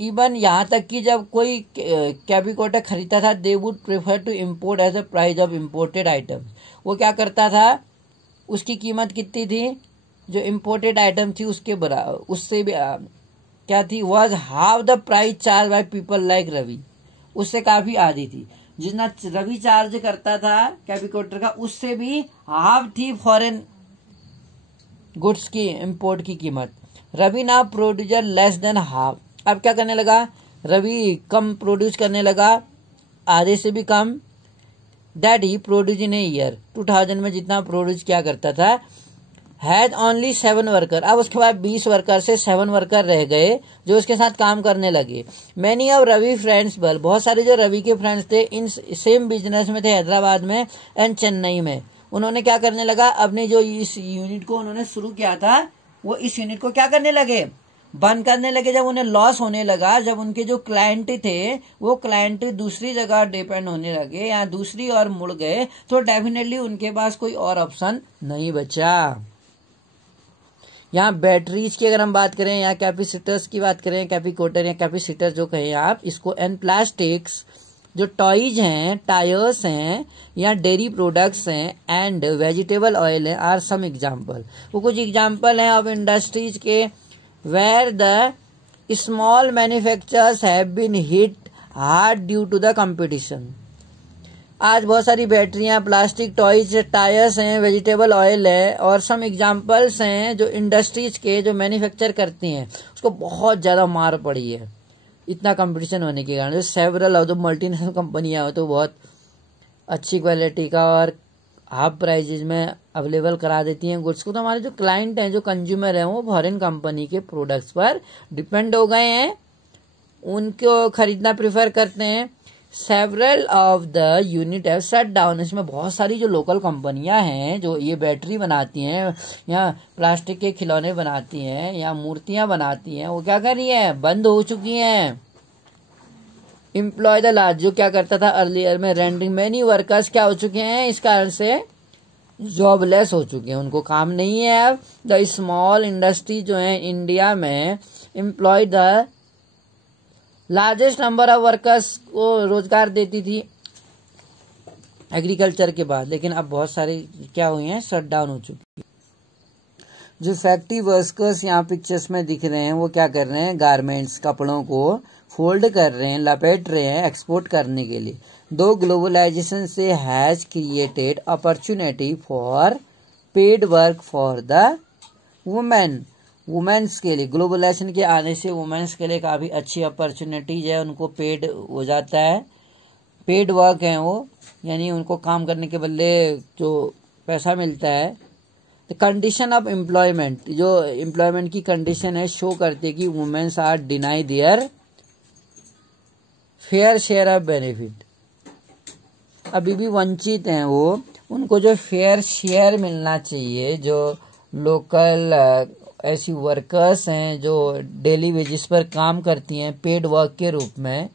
even यहाँ तक कि जब कोई कैपिकोटा खरीदता था, they would prefer to import as a price of imported item. वो क्या करता था, उसकी कीमत कितनी थी, जो इम्पोर्टेड आइटम थी उसके बराबर, उससे भी क्या थी, was half the price charge by people like Ravi, उससे काफी आधी थी। जितना रवि चार्ज करता था कैपिकोटर का, उससे भी हाफ थी फॉरेन गुड्स की इंपोर्ट की कीमत। रवि ना प्रोड्यूसर लेस देन हाफ, अब क्या करने लगा, रवि कम प्रोड्यूस करने लगा, आधे से भी कम। That he produce in a year, 2000 में जितना प्रोड्यूस किया करता था। हैज ओनली 7 वर्कर, अब उसके बाद 20 वर्कर से 7 वर्कर रह गए जो उसके साथ काम करने लगे। मैनी ऑफ रवि फ्रेंड्स, बल बहुत सारे जो रवि के फ्रेंड्स थे इन सेम बिजनेस में थे, हैदराबाद में एंड चेन्नई में। उन्होंने क्या करने लगा, अपने जो इस यूनिट को उन्होंने शुरू किया था, वो इस यूनिट को क्या करने लगे, बंद करने लगे। जब उन्हें लॉस होने लगा, जब उनके जो क्लाइंट थे वो क्लाइंट दूसरी जगह डिपेंड होने लगे या दूसरी ओर मुड़ गए, तो डेफिनेटली उनके पास कोई और ऑप्शन नहीं बचा। यहाँ बैटरीज की अगर हम बात करें या कैपेसिटर्स की बात करें, कैपिकोटर या कैपेसिटर जो कहें आप इसको, एंड प्लास्टिक्स, जो टॉयज हैं, टायर्स हैं या डेयरी प्रोडक्ट्स हैं, एंड वेजिटेबल ऑयल है, आर सम एग्जाम्पल। वो कुछ एग्जाम्पल हैं ऑफ इंडस्ट्रीज के where the small manufacturers have been hit hard due to the competition. आज बहुत सारी बैटरियां, प्लास्टिक, टॉयज, टायर्स हैं, वेजिटेबल ऑयल है, और सम एग्जाम्पल्स हैं जो इंडस्ट्रीज के जो मैन्युफैक्चर करती हैं उसको बहुत ज्यादा मार पड़ी है इतना कंपटीशन होने के कारण। सेवरल ऑफ द मल्टीनेशनल कंपनियां हो तो बहुत अच्छी क्वालिटी का और हाफ प्राइजेज में अवेलेबल करा देती हैं गुड्स को, तो हमारे जो क्लाइंट हैं, जो कंज्यूमर हैं, वो फॉरेन कंपनी के प्रोडक्ट्स पर डिपेंड हो गए हैं, उनको खरीदना प्रेफर करते हैं। Several of the unit have shut down, इसमें बहुत सारी जो लोकल कंपनियां हैं जो ये बैटरी बनाती हैं या प्लास्टिक के खिलौने बनाती हैं या मूर्तियां बनाती हैं, वो क्या कर रही हैं, बंद हो चुकी हैं। एम्प्लॉय द लार्ज, जो क्या करता था अर्लियर में, रेंडरिंग मेनी वर्कर्स क्या हो चुके हैं, इस कारण से जॉबलेस हो चुके हैं, उनको काम नहीं है अब। द स्मॉल इंडस्ट्री जो है इंडिया में employ the largest number of workers को रोजगार देती थी एग्रीकल्चर के बाद, लेकिन अब बहुत सारी क्या हुई हैं, शट डाउन हो चुकी है। जो फैक्ट्री वर्कर्स यहाँ पिक्चर्स में दिख रहे हैं वो क्या कर रहे हैं, गारमेंट्स, कपड़ों को फोल्ड कर रहे हैं, लपेट रहे हैं एक्सपोर्ट करने के लिए। दो ग्लोबलाइजेशन से has created opportunity for paid work for the women, women's के लिए ग्लोबलाइजेशन के आने से वुमेन्स के लिए काफी अच्छी अपॉर्चुनिटीज है, उनको पेड हो जाता है, पेड वर्क है वो, यानी उनको काम करने के बदले जो पैसा मिलता है। द कंडीशन ऑफ एम्प्लॉयमेंट, जो एम्प्लॉयमेंट की कंडीशन है शो करती है कि women's are deny their fair share of benefit, अभी भी वंचित हैं वो, उनको जो फेयर शेयर मिलना चाहिए। जो लोकल ऐसी वर्कर्स हैं जो डेली वेजेस पर काम करती हैं पेड वर्क के रूप में,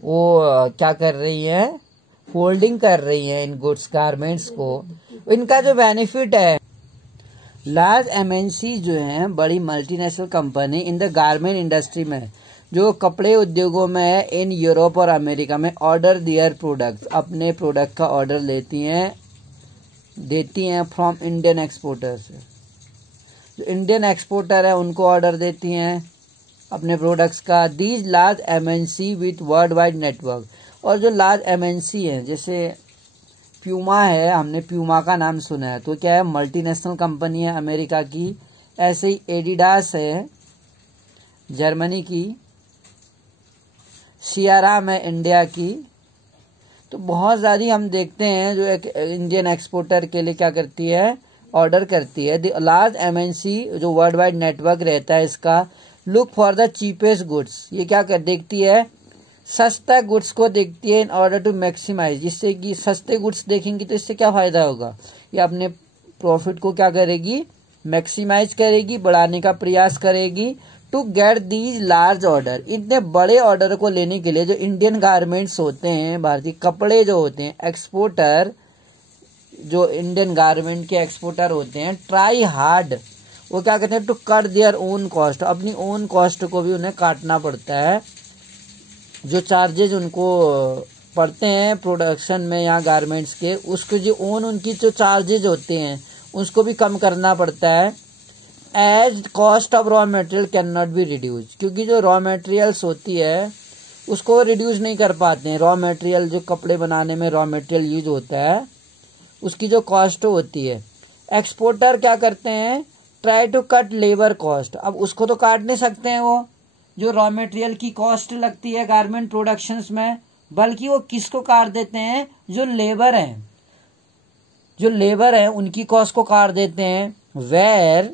वो क्या कर रही हैं, फोल्डिंग कर रही हैं इन गुड्स गारमेंट्स को। इनका जो बेनिफिट है, लार्ज एमएनसी जो है, बड़ी multinational company in the garment industry में जो कपड़े उद्योगों में है इन यूरोप और अमेरिका में ऑर्डर दियर प्रोडक्ट्स, अपने प्रोडक्ट का ऑर्डर देती हैं फ्रॉम इंडियन एक्सपोर्टर से। जो इंडियन एक्सपोर्टर है उनको ऑर्डर देती हैं अपने प्रोडक्ट्स का। These large MNC with world wide network, और जो लार्ज एमएनसी हैं जैसे प्यूमा है, हमने प्यूमा का नाम सुना है, तो क्या है मल्टीनेशनल कंपनी है अमेरिका की। ऐसे ही एडिडास है जर्मनी की, सियाराम है इंडिया की। तो बहुत ज़्यादा हम देखते हैं जो एक इंडियन एक्सपोर्टर के लिए क्या करती है, ऑर्डर करती है। द लार्ज एमएनसी जो वर्ल्ड वाइड नेटवर्क रहता है इसका, look for the cheapest goods, ये क्या कर देखती है, सस्ता गुड्स को देखती है इन ऑर्डर टू मैक्सिमाइज, जिससे कि सस्ते गुड्स देखेंगी तो इससे क्या फायदा होगा, ये अपने प्रॉफिट को क्या करेगी, मैक्सिमाइज करेगी, बढ़ाने का प्रयास करेगी। To get these large order, इतने बड़े ऑर्डर को लेने के लिए जो इंडियन गारमेंट्स होते हैं, भारतीय कपड़े जो होते हैं, एक्सपोर्टर जो इंडियन गारमेंट के एक्सपोर्टर होते हैं, ट्राई हार्ड, वो क्या कहते हैं, to cut their own cost, अपनी ओन कॉस्ट को भी उन्हें काटना पड़ता है। जो चार्जेज उनको पड़ते हैं प्रोडक्शन में या गारमेंट्स के, उसको जो उनकी जो चार्जेज होते हैं उसको भी कम करना पड़ता है। As cost of raw material can not be reduce, क्योंकि जो रॉ मटेरियल्स होती है उसको रिड्यूस नहीं कर पाते हैं। रॉ मटेरियल जो कपड़े बनाने में रॉ मटेरियल यूज होता है उसकी जो कॉस्ट होती है, एक्सपोर्टर क्या करते हैं, try to cut labour cost. अब उसको तो काट नहीं सकते हैं वो जो रॉ मटेरियल की कॉस्ट लगती है गारमेंट प्रोडक्शंस में, बल्कि वो किसको काट देते हैं, जो लेबर है उनकी कॉस्ट को काट देते हैं। Where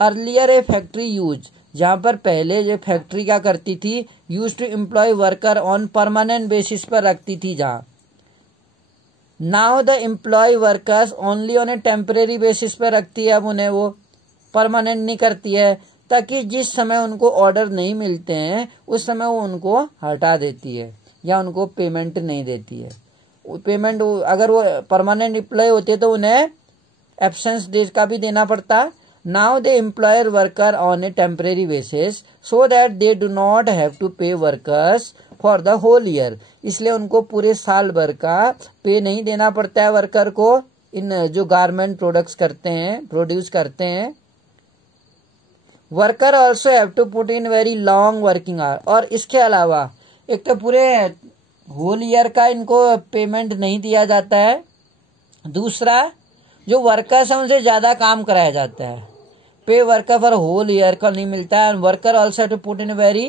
earlier a factory use, जहां पर पहले जो फैक्ट्री क्या करती थी, use to employ worker on permanent basis पर रखती थी, जहां now the employ workers only on a temporary basis पर रखती है। अब उन्हें वो परमानेंट नहीं करती है, ताकि जिस समय उनको ऑर्डर नहीं मिलते हैं उस समय वो उनको हटा देती है या उनको पेमेंट नहीं देती है। पेमेंट अगर वो परमानेंट एम्प्लॉय होते तो उन्हें एब्सेंस डेज का भी देना पड़ता। Now they employer worker on a temporary basis so that they do not have to pay workers for the whole year, इसलिए उनको पूरे साल भर का पे नहीं देना पड़ता है वर्कर को, इन जो गारमेंट प्रोडक्ट्स प्रोड्यूस करते हैं। Worker also have to put in very long working hour, और इसके अलावा एक तो पूरे होल ईयर का इनको पेमेंट नहीं दिया जाता है, दूसरा जो वर्कर्स है उनसे ज्यादा काम कराया जाता है, पे वर्कर फॉर होल ईयर का नहीं मिलता है। Worker also have to put in very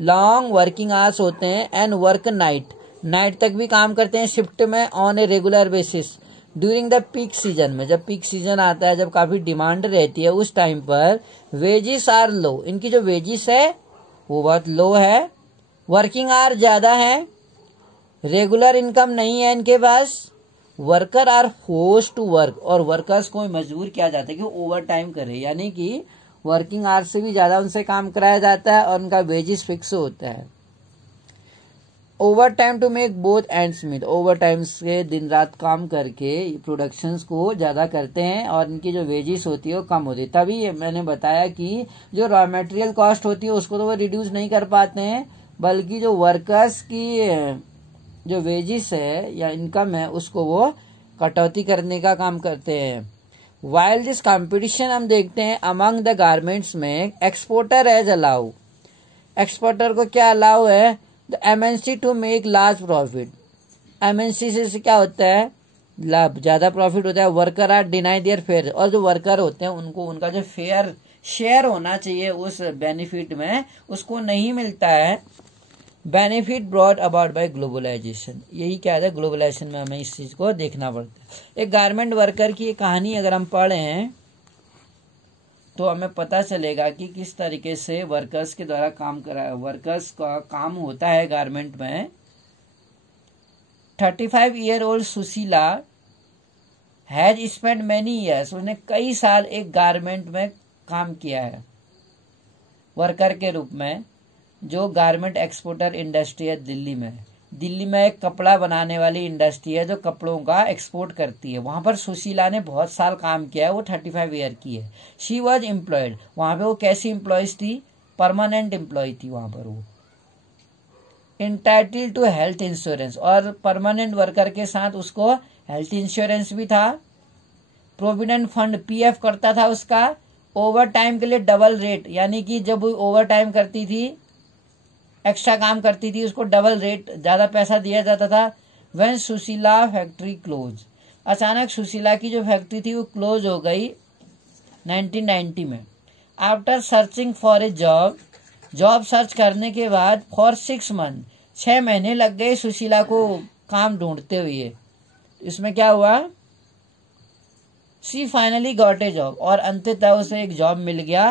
long working hours होते हैं एंड वर्क नाइट तक भी काम करते हैं शिफ्ट में on a regular basis. During the peak season में, जब पीक सीजन आता है, जब काफी डिमांड रहती है, उस टाइम पर वेजिस आर लो, इनकी जो वेजिस है वो बहुत लो है, वर्किंग आवर ज्यादा है, रेगुलर इनकम नहीं है इनके पास। Worker are force to work, और वर्कर्स को मजबूर किया जाता है कि ओवर टाइम करे, यानी कि वर्किंग आवर से भी ज्यादा उनसे काम कराया जाता है और उनका वेजिस फिक्स होता है। Overtime to make both ends meet, overtime से दिन रात काम करके प्रोडक्शंस को ज्यादा करते हैं और इनकी जो वेजिस होती है वो कम होती है। तभी मैंने बताया कि जो रॉ मटेरियल कॉस्ट होती है उसको तो वो रिड्यूस नहीं कर पाते हैं, बल्कि जो वर्कर्स की जो वेजिस है या इनकम है उसको वो कटौती करने का काम करते हैं। वाइल दिस कंपटीशन हम देखते हैं अमंग द गारमेंट्स में, एक्सपोर्टर एज अलाउ, एक्सपोर्टर को क्या अलाउ है, the MNC to make large profit, MNC से क्या होता है, लाभ ज्यादा प्रॉफिट होता है। Worker are deny their fair, और जो वर्कर होते हैं उनको उनका जो फेयर शेयर होना चाहिए उस बेनिफिट में उसको नहीं मिलता है। Benefit brought about by globalisation, यही क्या है, ग्लोबलाइजेशन में हमें इस चीज को देखना पड़ता है। एक गारमेंट वर्कर की कहानी अगर हम पढ़ें तो हमें पता चलेगा कि किस तरीके से वर्कर्स के द्वारा वर्कर्स का काम होता है गारमेंट में। 35 year old Sushila has spend many years, उसने कई साल एक गारमेंट में काम किया है वर्कर के रूप में, जो गारमेंट एक्सपोर्टर इंडस्ट्री है दिल्ली में एक कपड़ा बनाने वाली इंडस्ट्री है जो कपड़ों का एक्सपोर्ट करती है। वहां पर सुशीला ने बहुत साल काम किया है, वो 35 ईयर की है। शी वॉज एम्प्लॉयड, वहां पे वो कैसी एम्प्लॉयज थी, परमानेंट एम्प्लॉय थी वहां पर वो। इंटाइटल टू हेल्थ इंश्योरेंस, और परमानेंट वर्कर के साथ उसको हेल्थ इंश्योरेंस भी था। प्रोविडेंट फंड पीएफ करता था उसका। ओवर टाइम के लिए डबल रेट, यानी कि जब वो ओवर टाइम करती थी, एक्स्ट्रा काम करती थी, उसको डबल रेट, ज्यादा पैसा दिया जाता था। व्हेन सुशीला फैक्ट्री क्लोज, अचानक सुशीला की जो फैक्ट्री थी वो क्लोज हो गई 1990 में। After searching for a job search करने के बाद फॉर 6 मंथ, 6 महीने लग गए सुशीला को काम ढूंढते हुए। इसमें क्या हुआ, she finally got a job, और अंततः उसे एक जॉब मिल गया।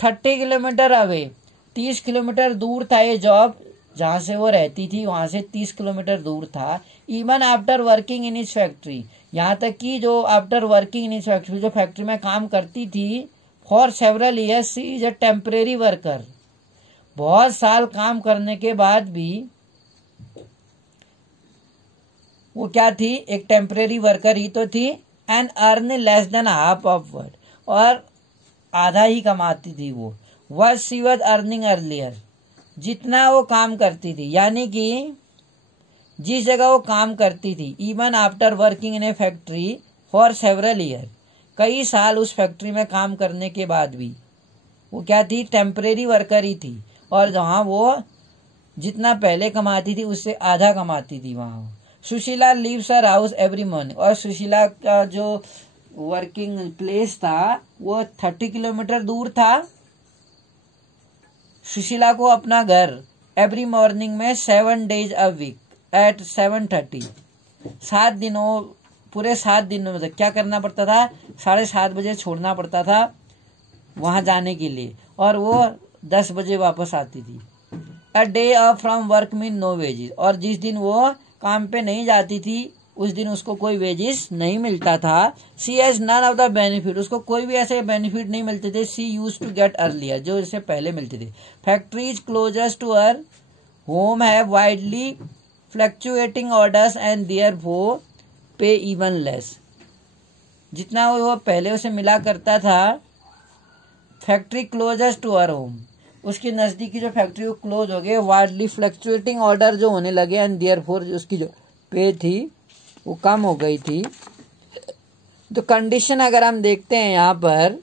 30 किलोमीटर अवे, 30 किलोमीटर दूर था ये जॉब, जहां से वो रहती थी वहां से 30 किलोमीटर दूर था। इवन आफ्टर वर्किंग इन इस फैक्ट्री, यहाँ तक कि जो आफ्टर वर्किंग इन इस फैक्ट्री, जो फैक्ट्री में काम करती थी, for several years she is a temporary worker, बहुत साल काम करने के बाद भी वो क्या थी, एक टेम्परेरी वर्कर ही तो थी। And earn less than half of word, और आधा ही कमाती थी वो। What she was earning earlier, जितना वो काम करती थी, यानी कि जिस जगह वो काम करती थी। Even after working in A factory for several year, कई साल उस फैक्ट्री में काम करने के बाद भी वो क्या थी, टेम्परेरी वर्कर ही थी। और जहां वो जितना पहले कमाती थी उससे आधा कमाती थी वहां। Sushila leaves her house every morning, और सुशीला का जो वर्किंग प्लेस था वो 30 किलोमीटर दूर था। सुशीला को अपना घर एवरी मॉर्निंग में 7 days a week एट 7:30, 7 दिनों, पूरे 7 दिनों में क्या करना पड़ता था, 7:30 बजे छोड़ना पड़ता था वहां जाने के लिए, और वो 10 बजे वापस आती थी। A day off from work mean no wages, और जिस दिन वो काम पे नहीं जाती थी उस दिन उसको कोई वेजेस नहीं मिलता था। She has none of the benefit, उसको कोई भी ऐसे बेनिफिट नहीं मिलते थे। She use to get earlier, जो इससे पहले मिलते थे। Factories closest to her home have widely fluctuating orders and therefore pay even less, जितना वो पहले उसे मिला करता था। Factory closest to her home, उसकी नजदीकी जो फैक्ट्री वो क्लोज हो गई। वाइडली फ्लक्चुएटिंग ऑर्डर जो होने लगे, एंड देयरफॉर उसकी जो पे थी वो कम हो गई थी। तो कंडीशन अगर हम देखते हैं यहाँ पर,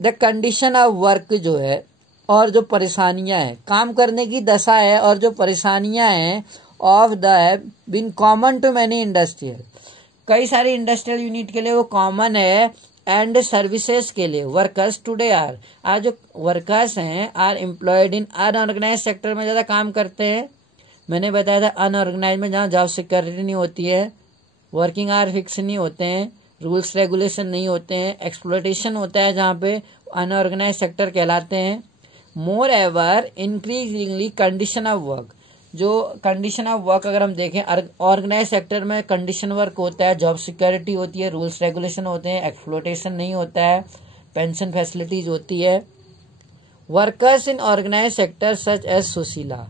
द कंडीशन ऑफ वर्क जो है, और जो परेशानियां हैं, काम करने की दशा है और जो परेशानियां हैं, of the been common to many industrial, कई सारे इंडस्ट्रियल यूनिट के लिए वो कॉमन है। एंड सर्विसेज के लिए वर्कर्स टुडे आर, आज जो वर्कर्स हैं are employed in unorganised sector में ज्यादा काम करते हैं। मैंने बताया था अनऑर्गेनाइज में जहाँ जॉब सिक्योरिटी नहीं होती है, वर्किंग आवर फिक्स नहीं होते हैं, रूल्स रेगुलेशन नहीं होते हैं, एक्सप्लॉयटेशन होता है, जहाँ पे अनऑर्गेनाइज सेक्टर कहलाते हैं। More ever increasingly condition of work, जो कंडीशन ऑफ वर्क अगर हम देखें, ऑर्गेनाइज सेक्टर में कंडीशन वर्क होता है, जॉब सिक्योरिटी होती है, रूल्स रेगुलेशन होते हैं, एक्सप्लॉयटेशन नहीं होता है, पेंशन फैसिलिटीज होती है। Workers in organised sector such as Sushila,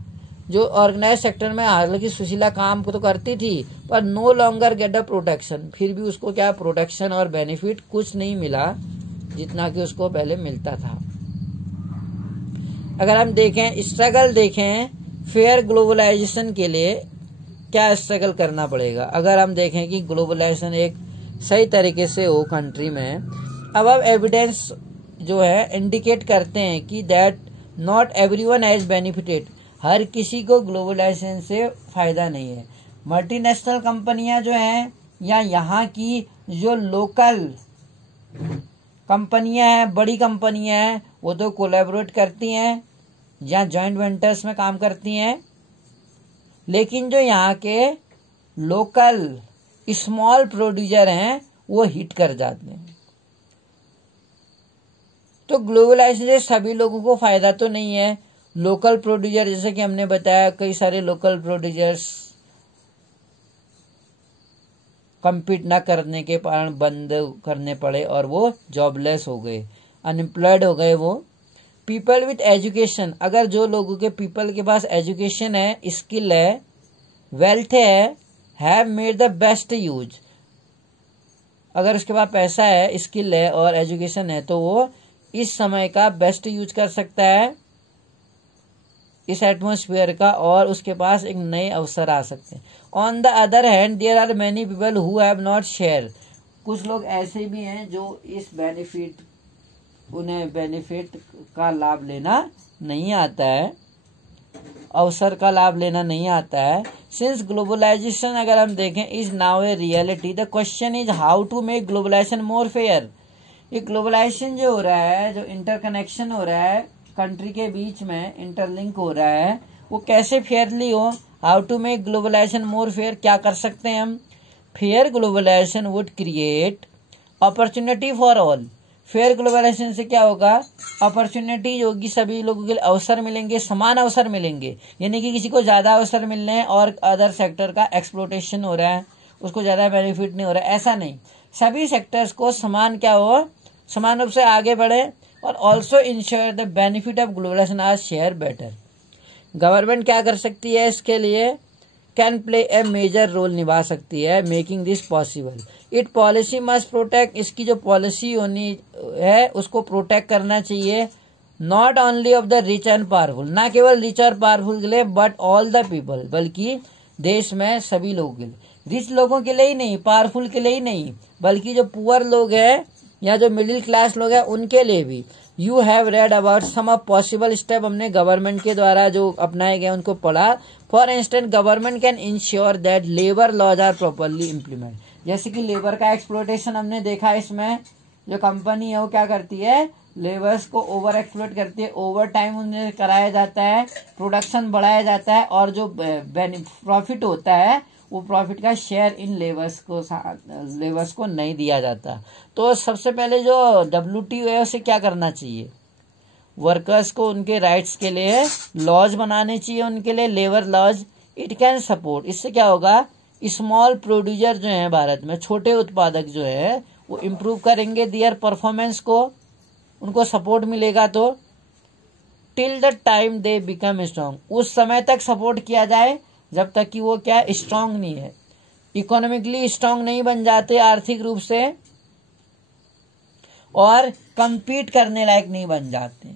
जो ऑर्गेनाइज सेक्टर में, हालांकि सुशीला काम को तो करती थी पर no longer get a protection, फिर भी उसको क्या प्रोटेक्शन और बेनिफिट कुछ नहीं मिला जितना कि उसको पहले मिलता था। अगर हम देखें, स्ट्रगल देखें फेयर ग्लोबलाइजेशन के लिए क्या स्ट्रगल करना पड़ेगा। अगर हम देखें कि ग्लोबलाइजेशन एक सही तरीके से हो कंट्री में, अब एविडेंस जो है इंडिकेट करते हैं कि that not everyone has benefited, हर किसी को ग्लोबलाइजेशन से फायदा नहीं है। मल्टीनेशनल कंपनियां जो हैं या यहाँ की जो लोकल कंपनियां हैं, बड़ी कंपनियां हैं, वो तो कोलैबोरेट करती हैं या जॉइंट वेंचर्स में काम करती हैं, लेकिन जो यहाँ के लोकल स्मॉल प्रोड्यूसर हैं वो हिट कर जाते हैं। तो ग्लोबलाइजेशन से सभी लोगों को फायदा तो नहीं है। लोकल प्रोड्यूसर, जैसे कि हमने बताया, कई सारे लोकल प्रोड्यूसर्स कम्पीट न करने के कारण बंद करने पड़े और वो जॉबलेस हो गए, अनएम्प्लॉयड हो गए वो। पीपल विथ एजुकेशन, अगर जो लोगों के पीपल के पास एजुकेशन है, स्किल है, वेल्थ है, have made the best use, अगर उसके पास पैसा है, स्किल है और एजुकेशन है, तो वो इस समय का बेस्ट यूज कर सकता है इस एटमॉस्फेयर का, और उसके पास एक नए अवसर आ सकते हैं। On the other hand there are many people who have not share, कुछ लोग ऐसे भी हैं जो इस उन्हें बेनिफिट का लाभ लेना नहीं आता है, अवसर का लाभ लेना नहीं आता है। सिंस ग्लोबलाइजेशन अगर हम देखें is now a reality, the question is how to make globalisation more fair. ये ग्लोबलाइजेशन जो हो रहा है, जो इंटरकनेक्शन हो रहा है कंट्री के बीच में, इंटरलिंक हो रहा है, वो कैसे फेयरली हो। How to make globalisation more fair, क्या कर सकते हैं हम। Fair globalisation would create opportunity for all. Fair globalisation से क्या होगा, अपॉर्चुनिटी होगी, सभी लोगों के लिए अवसर मिलेंगे, समान अवसर मिलेंगे, यानी कि किसी को ज्यादा अवसर मिल रहे हैं और अदर सेक्टर का एक्सप्लोटेशन हो रहा है, उसको ज्यादा बेनिफिट नहीं हो रहा है, ऐसा नहीं। सभी सेक्टर्स को समान क्या हो, समान रूप से आगे बढ़े, और also ensure the benefit of globalisation are share better. Government क्या कर सकती है इसके लिए, can play a major role निभा सकती है making this possible. It policy must protect, इसकी जो पॉलिसी होनी है उसको प्रोटेक्ट करना चाहिए, not only of the rich and powerful, ना केवल रिच और पावरफुल के लिए, बट ऑल द पीपल, बल्कि देश में सभी लोगों के लिए। रिच लोगों के लिए ही नहीं, पावरफुल के लिए ही नहीं, बल्कि जो पुअर लोग हैं या जो मिडिल क्लास लोग हैं उनके लिए भी। You have read about some of possible step, हमने गवर्नमेंट के द्वारा जो अपनाए गए उनको पढ़ा। For instance government can ensure that labour laws are properly implement, जैसे कि लेबर का एक्सप्लोटेशन हमने देखा, इसमें जो कंपनी है वो क्या करती है, लेबर्स को ओवर एक्सप्लोट करती है, ओवर टाइम उन्हें कराया जाता है, प्रोडक्शन बढ़ाया जाता है, और जो प्रॉफिट होता है वो प्रॉफिट का शेयर इन लेबर्स को नहीं दिया जाता। तो सबसे पहले जो WTO है उसे क्या करना चाहिए, वर्कर्स को उनके राइट्स के लिए लॉज बनाने चाहिए, उनके लिए labour laws. It can support, इससे क्या होगा, स्मॉल प्रोड्यूसर जो है भारत में, छोटे उत्पादक जो है वो इम्प्रूव करेंगे दियर परफॉर्मेंस को, उनको सपोर्ट मिलेगा। तो till the time they become strong, उस समय तक सपोर्ट किया जाए जब तक कि वो क्या स्ट्रांग नहीं है, इकोनॉमिकली स्ट्रांग नहीं बन जाते आर्थिक रूप से, और कंपीट करने लायक नहीं बन जाते।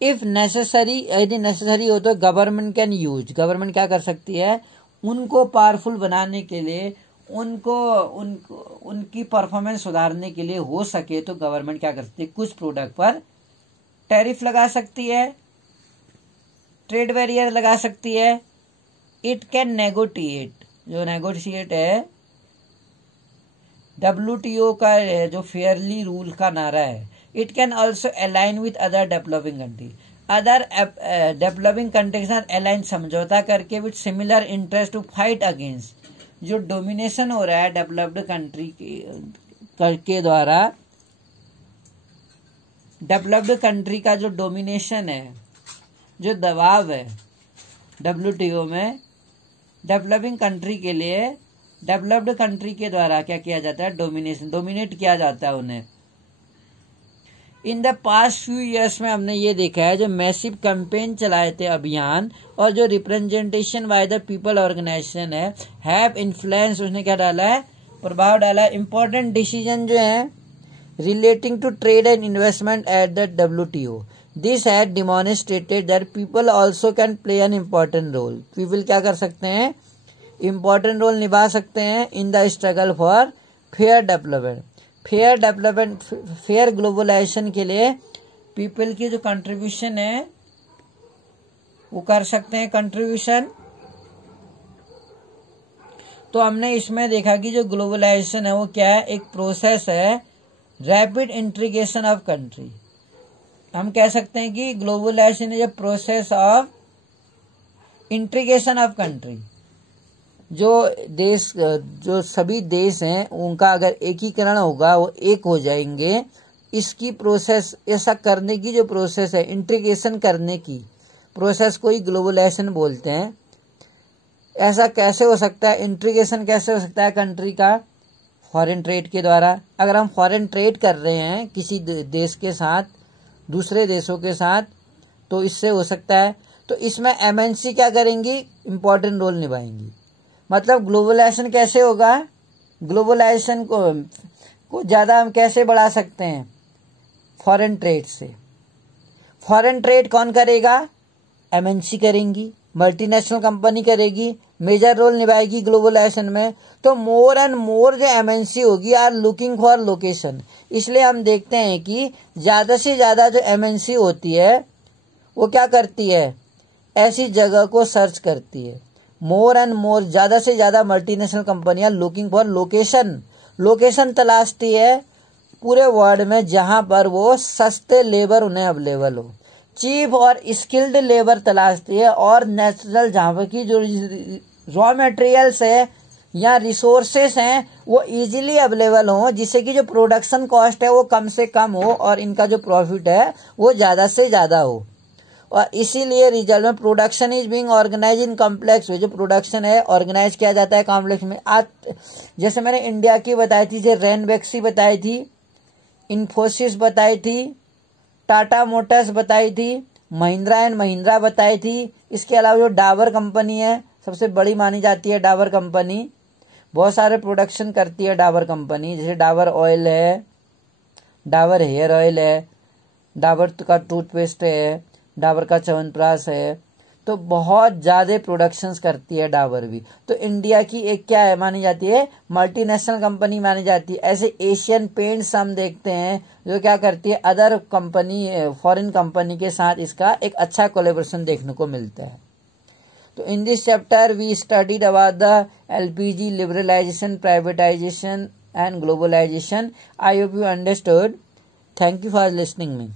इफ नेसेसरी, यदि नेसेसरी हो तो गवर्नमेंट कैन यूज, गवर्नमेंट क्या कर सकती है, उनको पावरफुल बनाने के लिए, उनकी परफॉर्मेंस सुधारने के लिए हो सके तो गवर्नमेंट क्या कर सकती है, कुछ प्रोडक्ट पर टैरिफ लगा सकती है, ट्रेड बैरियर लगा सकती है। इट कैन नेगोटिएट, जो नेगोशिएट है WTO का जो फेयरली रूल का नारा है। It can also align with other developing country, other developing country के साथ अलाइन, समझौता करके with similar interest to fight against जो डोमिनेशन हो रहा है डेवलप्ड कंट्री के द्वारा। डेवलप्ड कंट्री का जो डोमिनेशन है, जो दबाव है WTO में, डेवलपिंग कंट्री के लिए डेवलप्ड कंट्री के द्वारा क्या किया जाता है, डोमिनेट किया जाता है उन्हें। In the past few years में हमने ये देखा है, जो मैसिव कैंपेन चलाए थे, अभियान, और जो representation by the people organisation है, हैव इन्फ्लुएंस, उसने क्या डाला है, प्रभाव डाला है, इंपॉर्टेंट डिसीजन जो है relating to trade and investment at the WTO। This had demonstrated that people also can play an important role. People क्या कर सकते हैं, इम्पोर्टेंट रोल निभा सकते हैं in the struggle for fair development. Fair globalisation के लिए पीपल की जो कंट्रीब्यूशन है वो कर सकते हैं कंट्रीब्यूशन। तो हमने इसमें देखा कि जो ग्लोबलाइजेशन है वो क्या है, एक प्रोसेस है, रैपिड इंटीग्रेशन ऑफ कंट्री। हम कह सकते हैं कि globalisation is a process of integration of country. जो सभी देश हैं उनका अगर एकीकरण होगा, वो एक हो जाएंगे, इसकी प्रोसेस, ऐसा करने की जो प्रोसेस है, इंटीग्रेशन करने की प्रोसेस को ही ग्लोबलाइजेशन बोलते हैं। ऐसा कैसे हो सकता है, इंटीग्रेशन कैसे हो सकता है कंट्री का, फॉरेन ट्रेड के द्वारा। अगर हम फॉरेन ट्रेड कर रहे हैं किसी देश के साथ, दूसरे देशों के साथ, तो इससे हो सकता है। तो इसमें MNC क्या करेंगी, इंपॉर्टेंट रोल निभाएंगी। मतलब ग्लोबलाइजेशन कैसे होगा, ग्लोबलाइजेशन को ज्यादा हम कैसे बढ़ा सकते हैं, फॉरेन ट्रेड से। फॉरेन ट्रेड कौन करेगा? एमएनसी करेंगी, मल्टीनेशनल कंपनी करेगी, मेजर रोल निभाएगी ग्लोबलाइजेशन में। तो मोर एंड मोर जो एमएनसी होगी आर लुकिंग फॉर लोकेशन। इसलिए हम देखते हैं कि ज्यादा से ज्यादा जो एमएनसी होती है वो क्या करती है? ऐसी जगह को सर्च करती है। मोर एंड मोर, ज्यादा से ज्यादा मल्टीनेशनल कंपनियां लुकिंग फॉर लोकेशन, लोकेशन तलाशती है पूरे वर्ल्ड में जहां पर वो सस्ते लेबर उन्हें अवेलेबल हो। चीप और स्किल्ड लेबर तलाशती है, और नेचुरल जहां पर की जो रॉ मटेरियल्स है या रिसोर्सेस हैं वो इजीली अवेलेबल हो, जिससे कि जो प्रोडक्शन कॉस्ट है वो कम से कम हो और इनका जो प्रॉफिट है वो ज्यादा से ज्यादा हो। और इसीलिए रिजल्ट में production is being organised in complex way. जो प्रोडक्शन है ऑर्गेनाइज किया जाता है कॉम्प्लेक्स में। आज जैसे मैंने इंडिया की बताई थी, जैसे रेनबेक्सी बताई थी, इन्फोसिस बताई थी, टाटा मोटर्स बताई थी, महिंद्रा एंड महिंद्रा बताई थी। इसके अलावा जो डाबर कंपनी है सबसे बड़ी मानी जाती है डाबर कंपनी, बहुत सारे प्रोडक्शन करती है डाबर कंपनी। जैसे डाबर ऑयल है, डाबर हेयर ऑयल है, डाबर का टूथपेस्ट है, डाबर का च्यवनप्राश है। तो बहुत ज्यादा प्रोडक्शंस करती है डाबर भी। तो इंडिया की एक क्या है मानी जाती है? मल्टीनेशनल कंपनी मानी जाती है। ऐसे एशियन पेंट्स हम देखते हैं जो क्या करती है, अदर कंपनी, फॉरेन कंपनी के साथ इसका एक अच्छा कोलैबोरेशन देखने को मिलता है। तो in this chapter we studied about the LPG liberalisation, privatisation and globalisation. I hope you understood. Thank you for listening me.